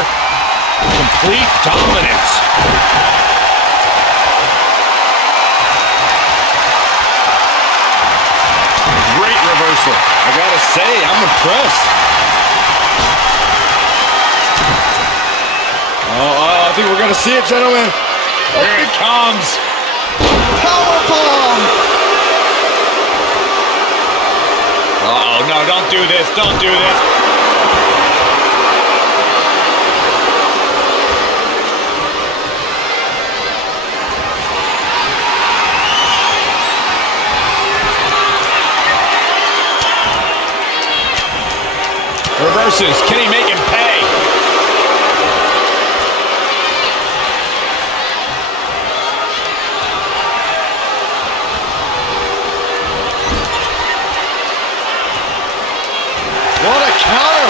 Complete dominance. Great reversal. I gotta say, I'm impressed. I think we're gonna see it, gentlemen. Here it comes. Powerbomb! Uh-oh, no, don't do this, don't do this. Reverses, can he make him pay? What a counter!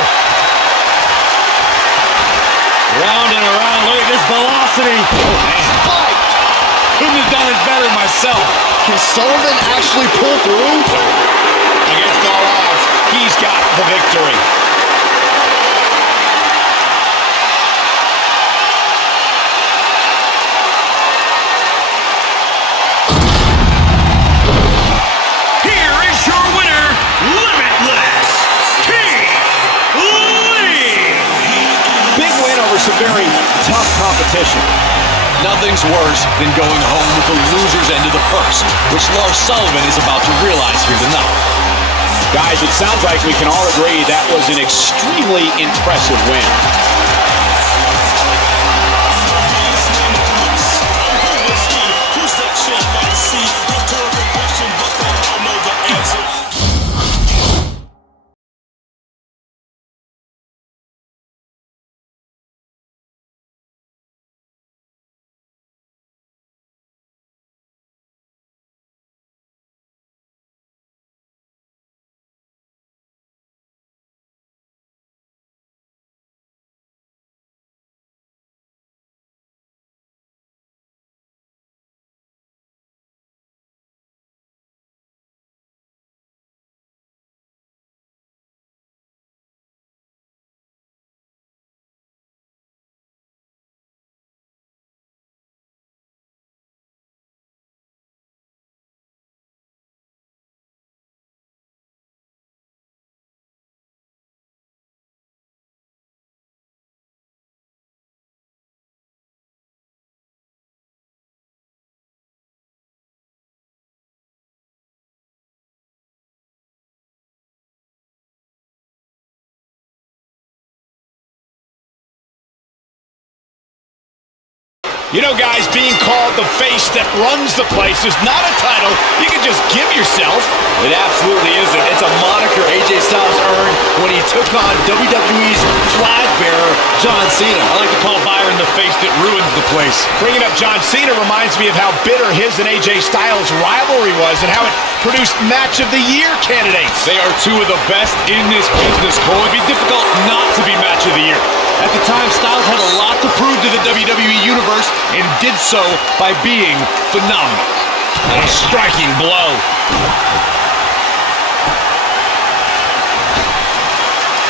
Round and around. Look at this velocity. Spiked! Couldn't have done it better myself. Can Sullivan actually pull through? Against all odds, he's got the victory. Here is your winner, Limitless, Keith Lee. Big win over some very tough competition. Nothing's worse than going home with the loser's end of the purse, which Lars Sullivan is about to realize here tonight. Guys, it sounds like we can all agree that was an extremely impressive win. You know, guys, being called the face that runs the place is not a title you can just give yourself. It absolutely isn't. It's a moniker AJ Styles earned when he took on WWE's flag bearer, John Cena. I like to call Byron the face that ruins the place. Bringing up John Cena reminds me of how bitter his and AJ Styles' rivalry was and how it produced Match of the Year candidates. They are two of the best in this business, Cole. It'd be difficult not to be Match of the Year. At the time, Styles had a lot to prove to the WWE Universe and did so by being phenomenal. And a striking blow.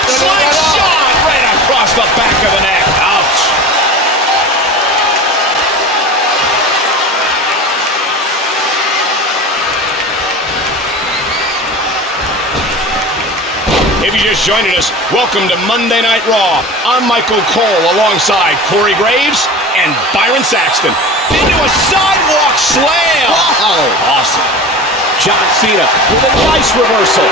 Slingshot right across the back of the neck. Ouch. joining us, welcome to Monday Night Raw. I'm Michael Cole alongside Corey Graves and Byron Saxton. Into a sidewalk slam. Wow. Awesome. John Cena with a nice reversal.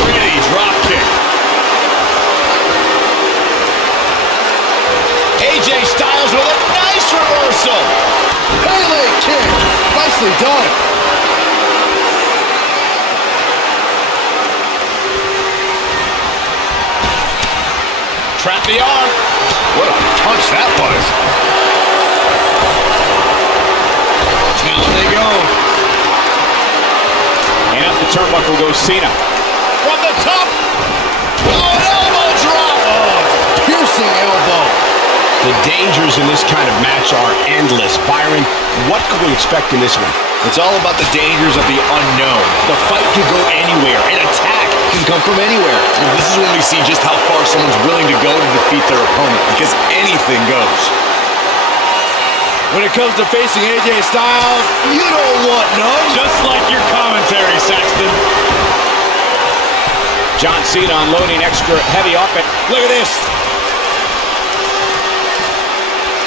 Pretty drop kick. AJ Styles with a nice reversal. Pele kick. Nicely done. Trap the arm. What a punch that was. Down they go. And up the turnbuckle goes Cena. From the top. Oh, an elbow drop. Oh, Piercing elbow. the dangers in this kind of match are endless. Byron, what could we expect in this one? It's all about the dangers of the unknown. The fight could go anywhere. An attack can come from anywhere. And this is when we see just how far someone's willing to go to defeat their opponent, because anything goes. When it comes to facing AJ Styles, you don't want none. Just like your commentary, Saxton. John Cena unloading extra heavy offense. Look at this.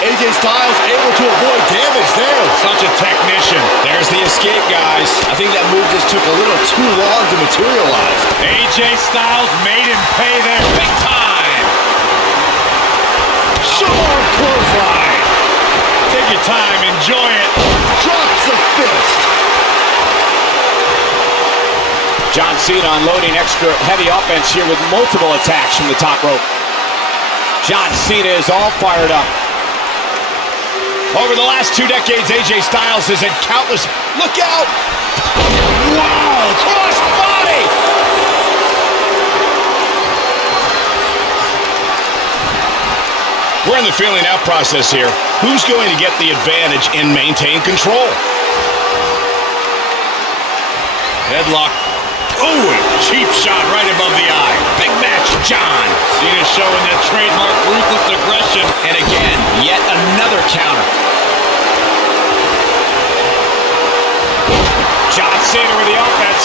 AJ Styles able to avoid damage there. Such a technician. There's the escape, guys. I think that move just took a little too long to materialize. AJ Styles made him pay there big time. Short clothesline. Take your time, enjoy it. Drops the fist. John Cena unloading extra heavy offense here with multiple attacks from the top rope. John Cena is all fired up. Over the last 2 decades, AJ Styles has had countless... Look out! Wow! Cross body! We're in the feeling out process here. Who's going to get the advantage and maintain control? Headlock. Oh, a cheap shot right above the eye. Big match, John. Cena showing that trademark ruthless aggression. And again, yet another counter. John Cena with the offense.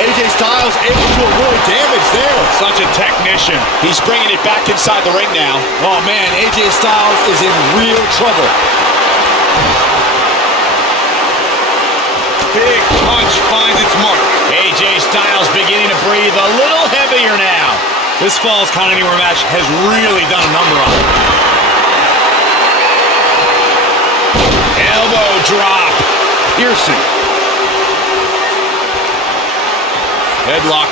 AJ Styles able to avoid damage there. Such a technician. He's bringing it back inside the ring now. Oh man, AJ Styles is in real trouble. Big punch finds its mark. AJ Styles beginning to breathe a little heavier now. This Falls Count Anywhere match has really done a number on him. Elbow drop. Piercing. Headlock.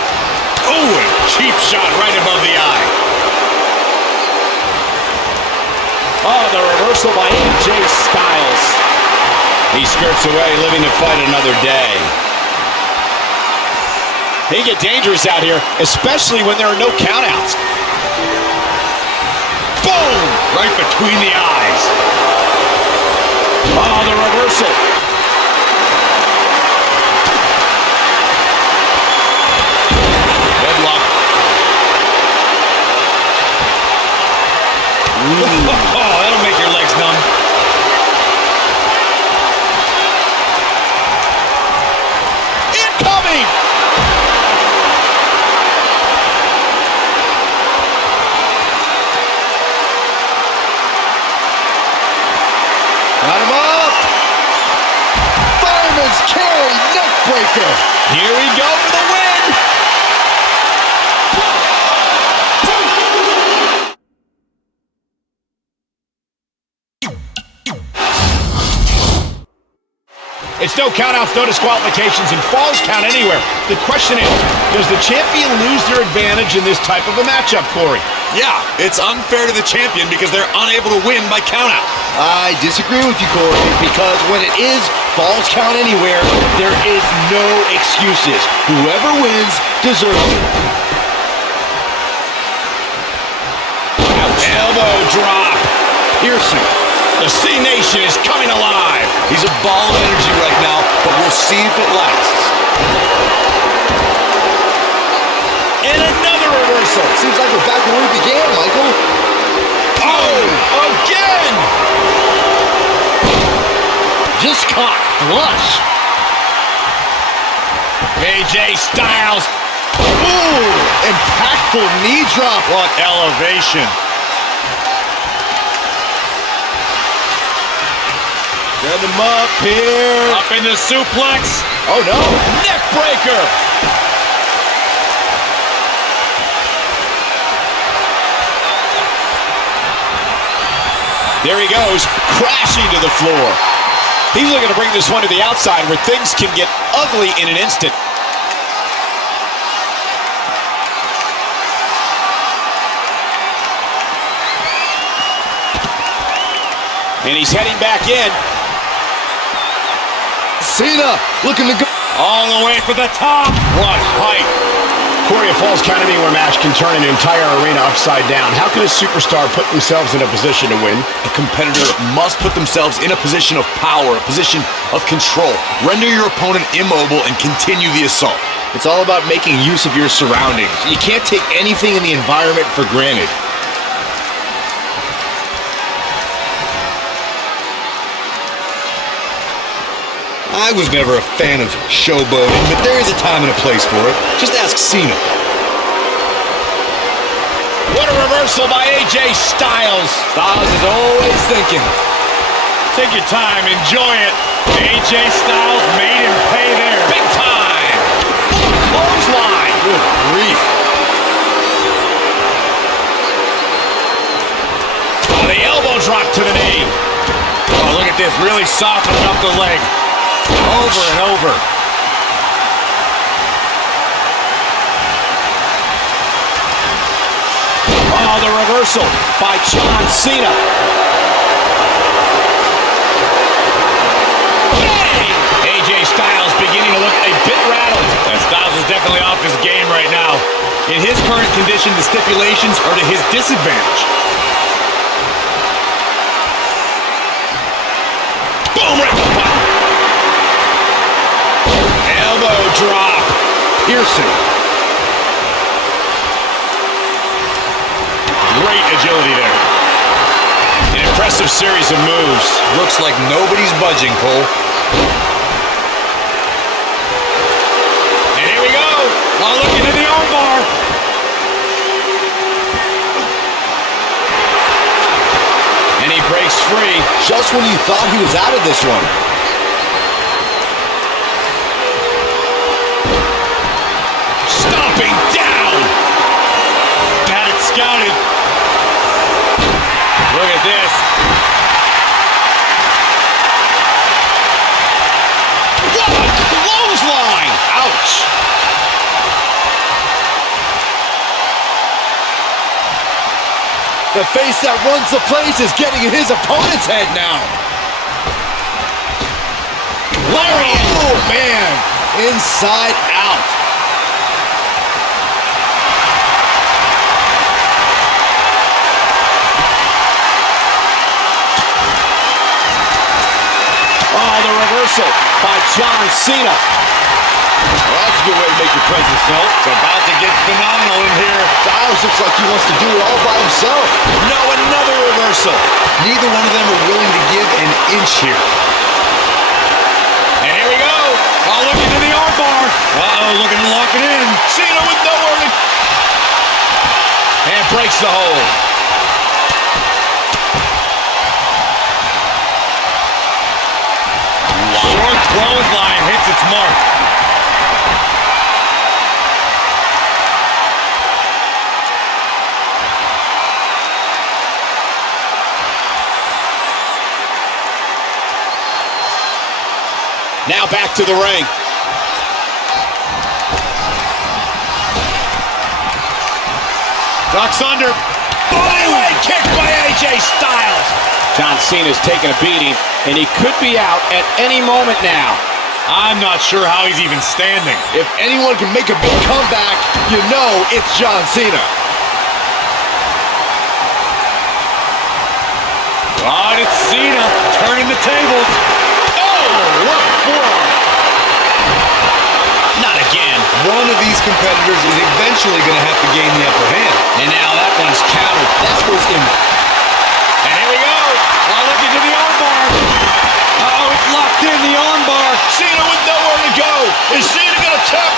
Oh, a cheap shot right above the eye. Oh, the reversal by AJ Styles. He skirts away, living to fight another day. They get dangerous out here, especially when there are no countouts. Boom! Right between the eyes. Oh, the reversal. Headlock. Oh, that'll make your legs numb. Incoming! Got him up. Fireman's carry, neck breaker. Here we go for the win! It's no countouts, no disqualifications, and Falls Count Anywhere. The question is, does the champion lose their advantage in this type of a matchup, Corey? Yeah, it's unfair to the champion because they're unable to win by countout. I disagree with you, Corey, because when it is Falls Count Anywhere, there is no excuses. Whoever wins deserves it. Elbow drop. Piercing. The C-Nation is coming alive. He's a ball of energy right now, but we'll see if it lasts. And another reversal. Seems like we're back where we began, Michael. Oh, again. Just caught flush. AJ Styles. Ooh, impactful knee drop. What elevation. Set him up here. Up in the suplex. Oh no. Neck breaker. There he goes, crashing to the floor. He's looking to bring this one to the outside where things can get ugly in an instant. And he's heading back in. Cena looking to go All the way for the top. What height. Corey, a Falls Count Anywhere match can turn an entire arena upside down. How can a superstar put themselves in a position to win? A competitor must put themselves in a position of power, a position of control. Render your opponent immobile and continue the assault. It's all about making use of your surroundings. You can't take anything in the environment for granted. I was never a fan of showboating, but there is a time and a place for it. Just ask Cena. What a reversal by AJ Styles. Styles is always thinking. Take your time, enjoy it. AJ Styles made him pay there. Big time. Clothesline. Good grief. Oh, the elbow drop to the knee. Oh, look at this. Really softening up the leg. Over and over. Oh, the reversal by John Cena. Bang! AJ Styles beginning to look a bit rattled. And Styles is definitely off his game right now. In his current condition, the stipulations are to his disadvantage. Boom, right in the butt. Elbow drop. Piercing. Great agility there. An impressive series of moves. Looks like nobody's budging, Cole. And here we go. Oh, look into the armbar. And he breaks free. Just when you thought he was out of this one. Stomping down. Had it scouted. Look at this. What a clothesline. Ouch. The face that runs the place is getting in his opponent's head now. Lariat. Oh, man. Inside out. Oh, the reversal by John Cena. Well, that's a good way to make your presence felt. It's about to get phenomenal in here. Styles looks like he wants to do it all by himself. No, another reversal. Neither one of them are willing to give an inch here. And here we go. Oh, look into the armbar. Uh-oh, looking to lock it in. Cena with nowhere to... And breaks the hold. Short clothesline hits its mark. Now back to the ring. Ducks under. Byway kick by AJ Styles. John Cena's taking a beating, and he could be out at any moment now. I'm not sure how he's even standing. If anyone can make a big comeback, you know it's John Cena. Oh, and it's Cena turning the tables. Oh, what a forearm. Not again. One of these competitors is eventually going to have to gain the upper hand. And now that one's countered. That was in. And here we go. Oh, look into the armbar. Oh, it's locked in, the armbar. Cena with nowhere to go. Is Cena going to tap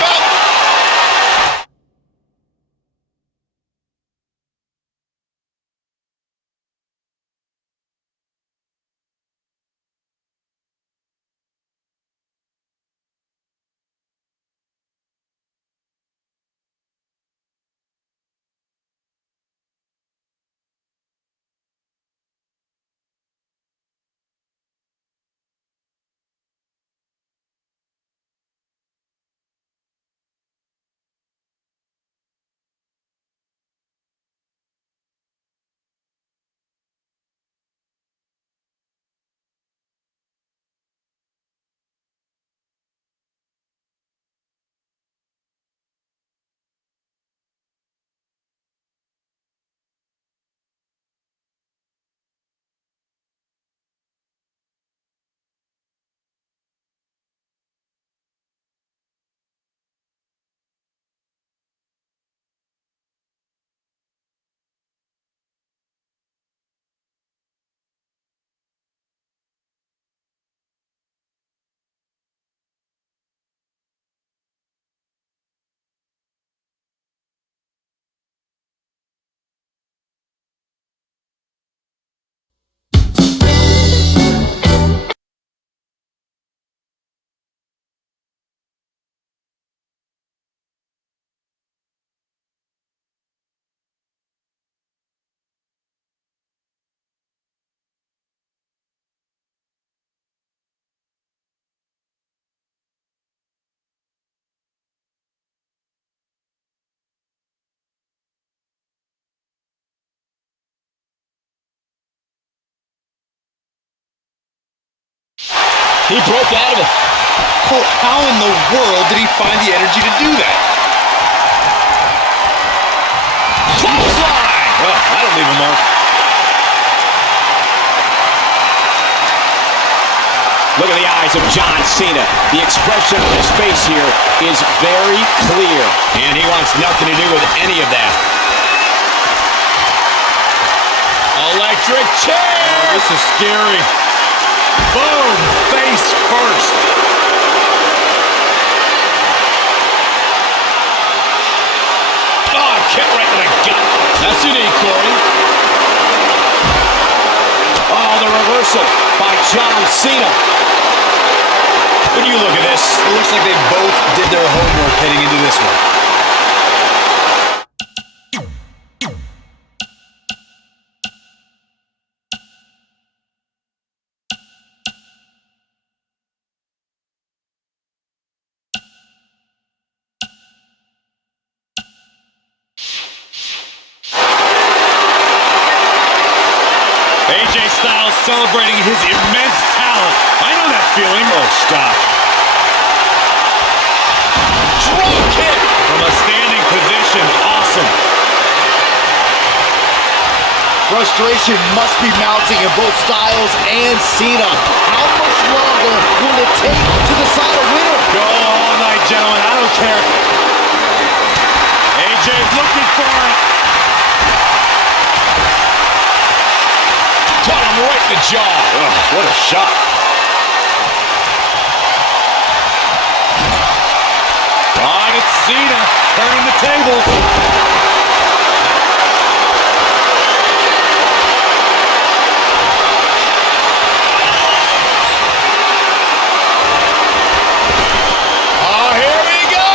He broke out of it. Cole, how in the world did he find the energy to do that? Clothesline! Well, that'll leave a mark. Look at the eyes of John Cena. The expression on his face here is very clear. And he wants nothing to do with any of that. Electric chair! Oh, this is scary. Boom! Face first. Oh, kick right to the gut. That's unique, Corey. Oh, the reversal by John Cena. When you look at this, It looks like they both did their homework heading into this one. AJ Styles celebrating his immense talent. I know that feeling. Oh, stop. drop kick. From a standing position. Awesome. Frustration must be mounting in both Styles and Cena. How much longer will it take to decide a winner? Go all night, gentlemen. I don't care. AJ's looking for it. Caught him right in the jaw. Ugh, what a shot. Oh, it's Cena turning the tables. Oh, here we go.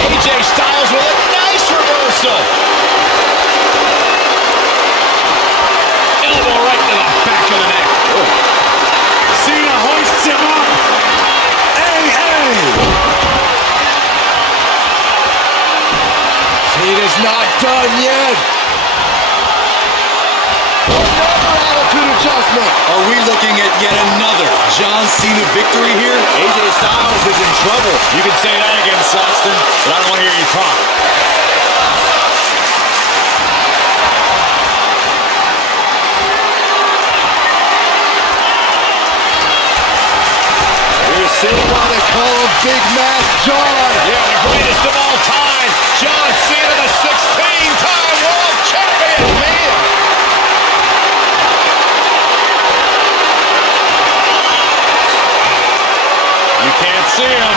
AJ Styles with a nice reversal. Elbow right to the back of the neck. Cena hoists him up. Cena's not done yet. Another attitude adjustment. Are we looking at yet another John Cena victory here? AJ Styles is in trouble. You can say that again, Saxton, but I don't want to hear you talk. You're seeing why they call him Big Mac John. Yeah, the greatest of all time. John Cena, the 16-time world champion. Man. You can't see him.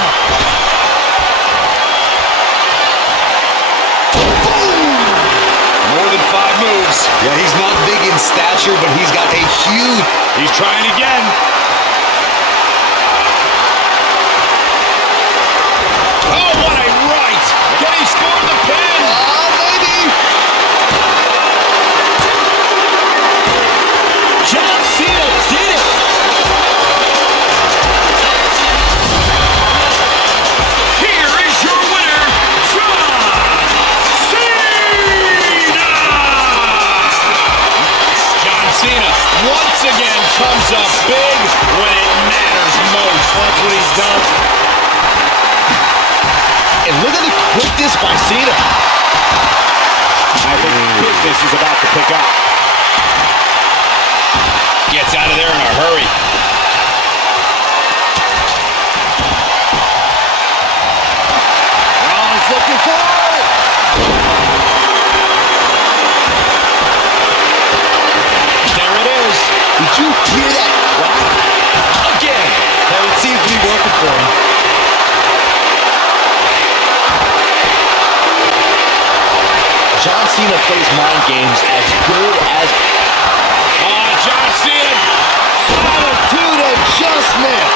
More than 5 moves. Yeah, he's not big in stature, but he's got a huge... He's trying again. Oh, what a right. Can he score the pin? Maybe. John Cena did it. Here is your winner, John Cena! John Cena once again comes up big when it matters most. That's what he's done. And look at the quickness by Cena. I think business is about to pick up. Gets out of there in a hurry. Rollins looking for it. There it is. Did you hear that crack? Again. Well, it seems to be working for him. John Cena plays mind games as good as John Cena. attitude adjustment.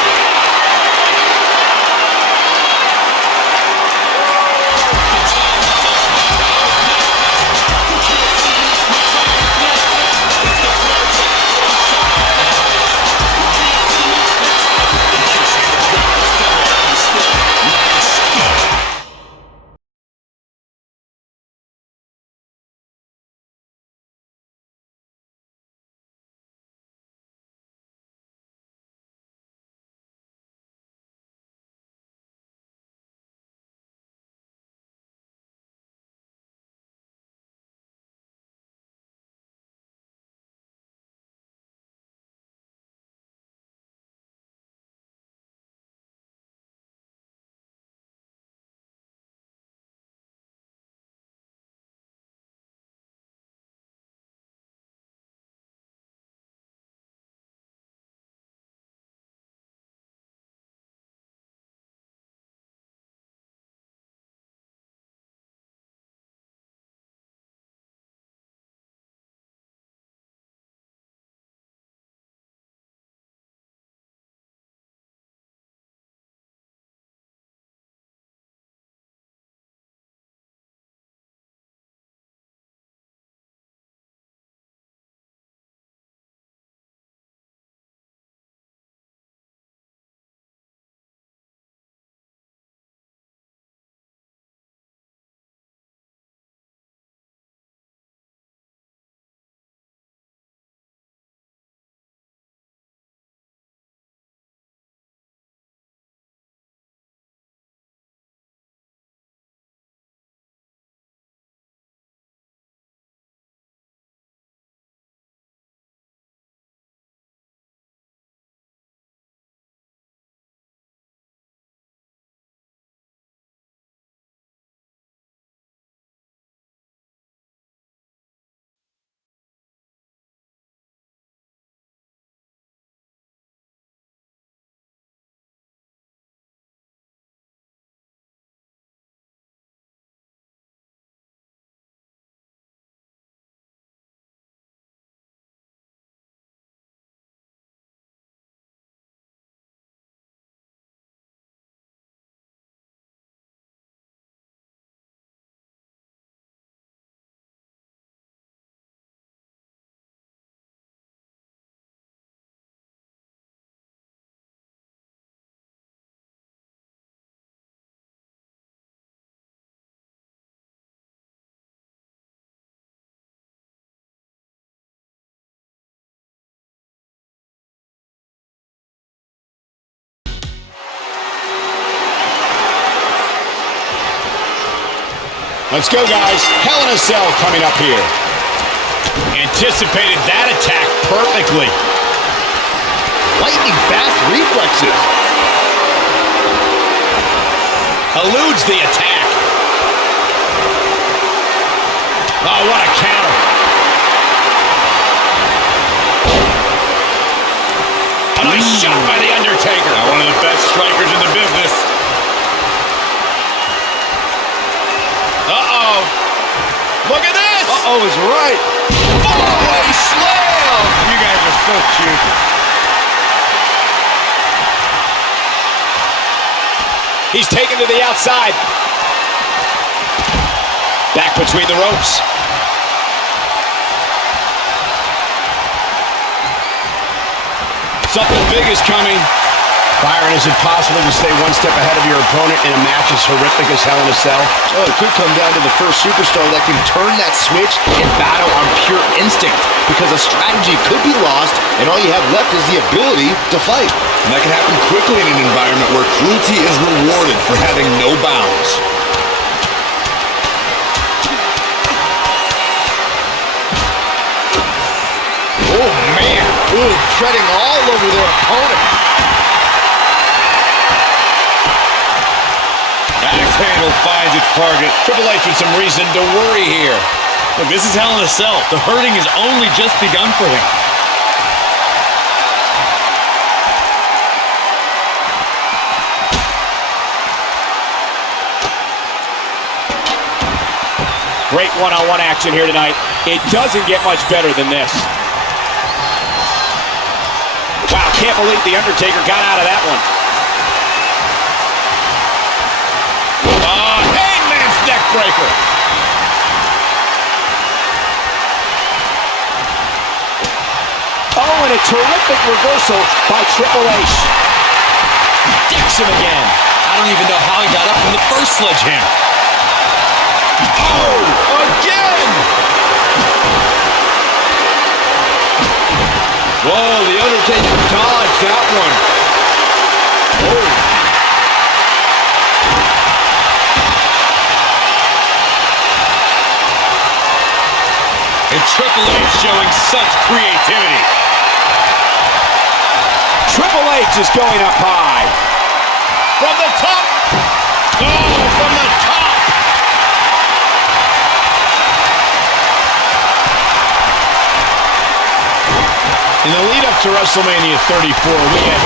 Let's go, guys. Hell in a Cell coming up here. Anticipated that attack perfectly. Lightning fast reflexes. Eludes the attack. Oh, what a counter. A nice shot by The Undertaker. Now, one of the best strikers in the business. Uh-oh. Look at this. Uh-oh is right. Fallaway slam. You guys are so cute. He's taken to the outside. Back between the ropes. Something big is coming. Byron, is it possible to stay one step ahead of your opponent in a match as horrific as Hell in a Cell? Oh, it could come down to the first superstar that can turn that switch and battle on pure instinct, because a strategy could be lost and all you have left is the ability to fight. And that can happen quickly in an environment where cruelty is rewarded for having no bounds. Oh, man. Ooh, treading all over their opponent. Axe handle finds its target. Triple H with some reason to worry here. Look, this is Hell in a Cell. The hurting has only just begun for him. Great one-on-one action here tonight. It doesn't get much better than this. Wow, can't believe The Undertaker got out of that one. Hangman's neck breaker. Oh, and a terrific reversal by Triple H. Decks him again. I don't even know how he got up from the first sledgehammer. Oh, again. Whoa, The Undertaker dodged that one. Oh. And Triple H showing such creativity. Triple H is going up high. From the top. Oh, from the top. In the lead up to WrestleMania 34, we had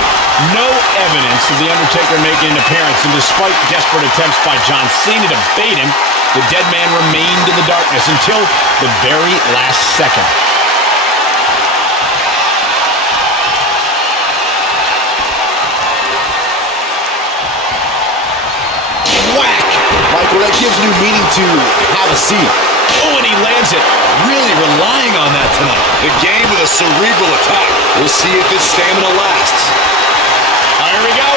no evidence of The Undertaker making an appearance, and despite desperate attempts by John Cena to bait him, the dead man remained in the darkness until the very last second. Whack! Michael, that gives new meaning to have a seat. Oh, and he lands it. Really relying on that tonight. The game with a cerebral attack. We'll see if his stamina lasts. Here we go.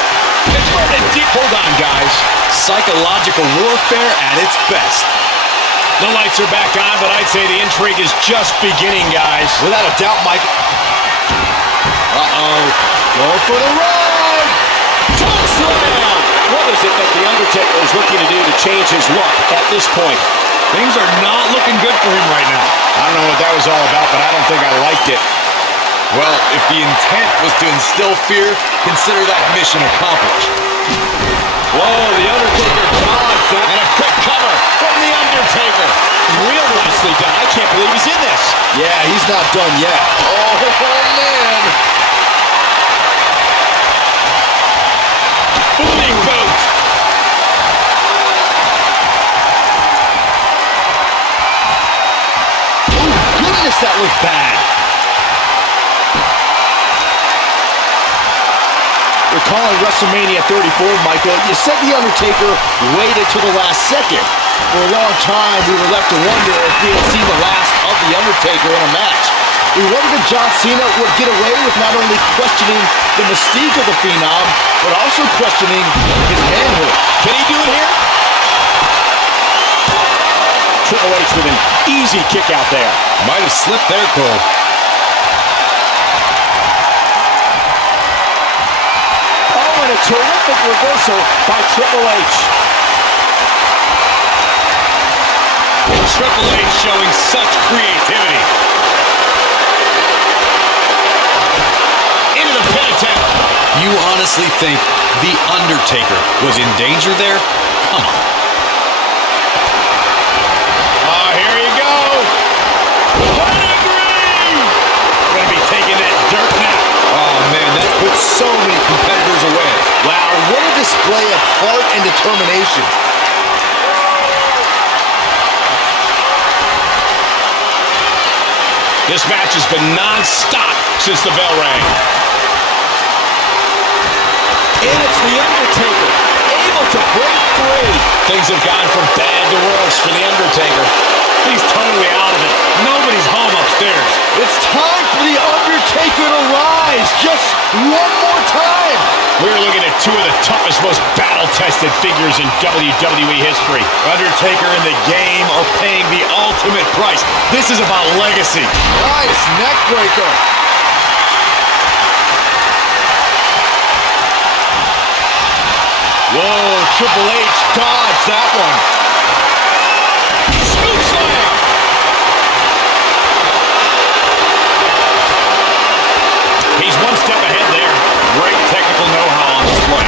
Converted deep. Hold on, guys. Psychological warfare at its best. The lights are back on, but I'd say the intrigue is just beginning, guys. Without a doubt, Michael. Uh-oh. Going for the run. Choke slam! What is it that The Undertaker is looking to do to change his look at this point? Things are not looking good for him right now. I don't know what that was all about, but I don't think I liked it. Well, if the intent was to instill fear, consider that mission accomplished. Whoa, The Undertaker dodged that. And a quick cover from The Undertaker. Real nicely done. I can't believe he's in this. Yeah, he's not done yet. Oh, man. Booting boot. Goodness, that looked bad. Recalling WrestleMania 34, Michael, you said The Undertaker waited till the last second. For a long time, we were left to wonder if we had seen the last of The Undertaker in a match. We wondered if John Cena would get away with not only questioning the mystique of the Phenom, but also questioning his manhood. Can he do it here? Triple H with an easy kick out there. Might have slipped there, Cole. Oh, and a terrific. terrific reversal by Triple H. Triple H showing such creativity. Into the pin attempt. You honestly think The Undertaker was in danger there? Come on. Oh, here you go. Pedigree! Gonna be taking that dirt now. Oh, man, that puts so many competitors away. Wow, what a display of heart and determination. This match has been non-stop since the bell rang. And it's The Undertaker, able to break free. Things have gone from bad to worse for The Undertaker. He's totally out of it. Nobody's home upstairs. It's time for The Undertaker to rise just one more time. We're looking at two of the toughest, most battle-tested figures in WWE history. Undertaker and the game are paying the ultimate price. This is about legacy. Nice neck breaker. Whoa, Triple H dodged that one. Scoop slam! He's one step ahead there. Great technical know-how on display.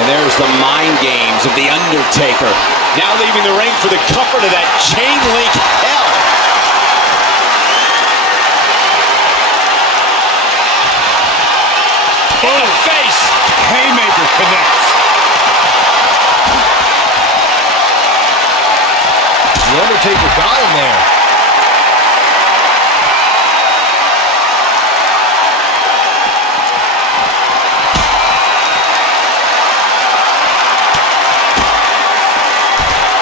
And there's the mind games of The Undertaker. Now leaving the ring for the comfort of that chain link hell. In the face! Haymaker connects. The Undertaker got him there.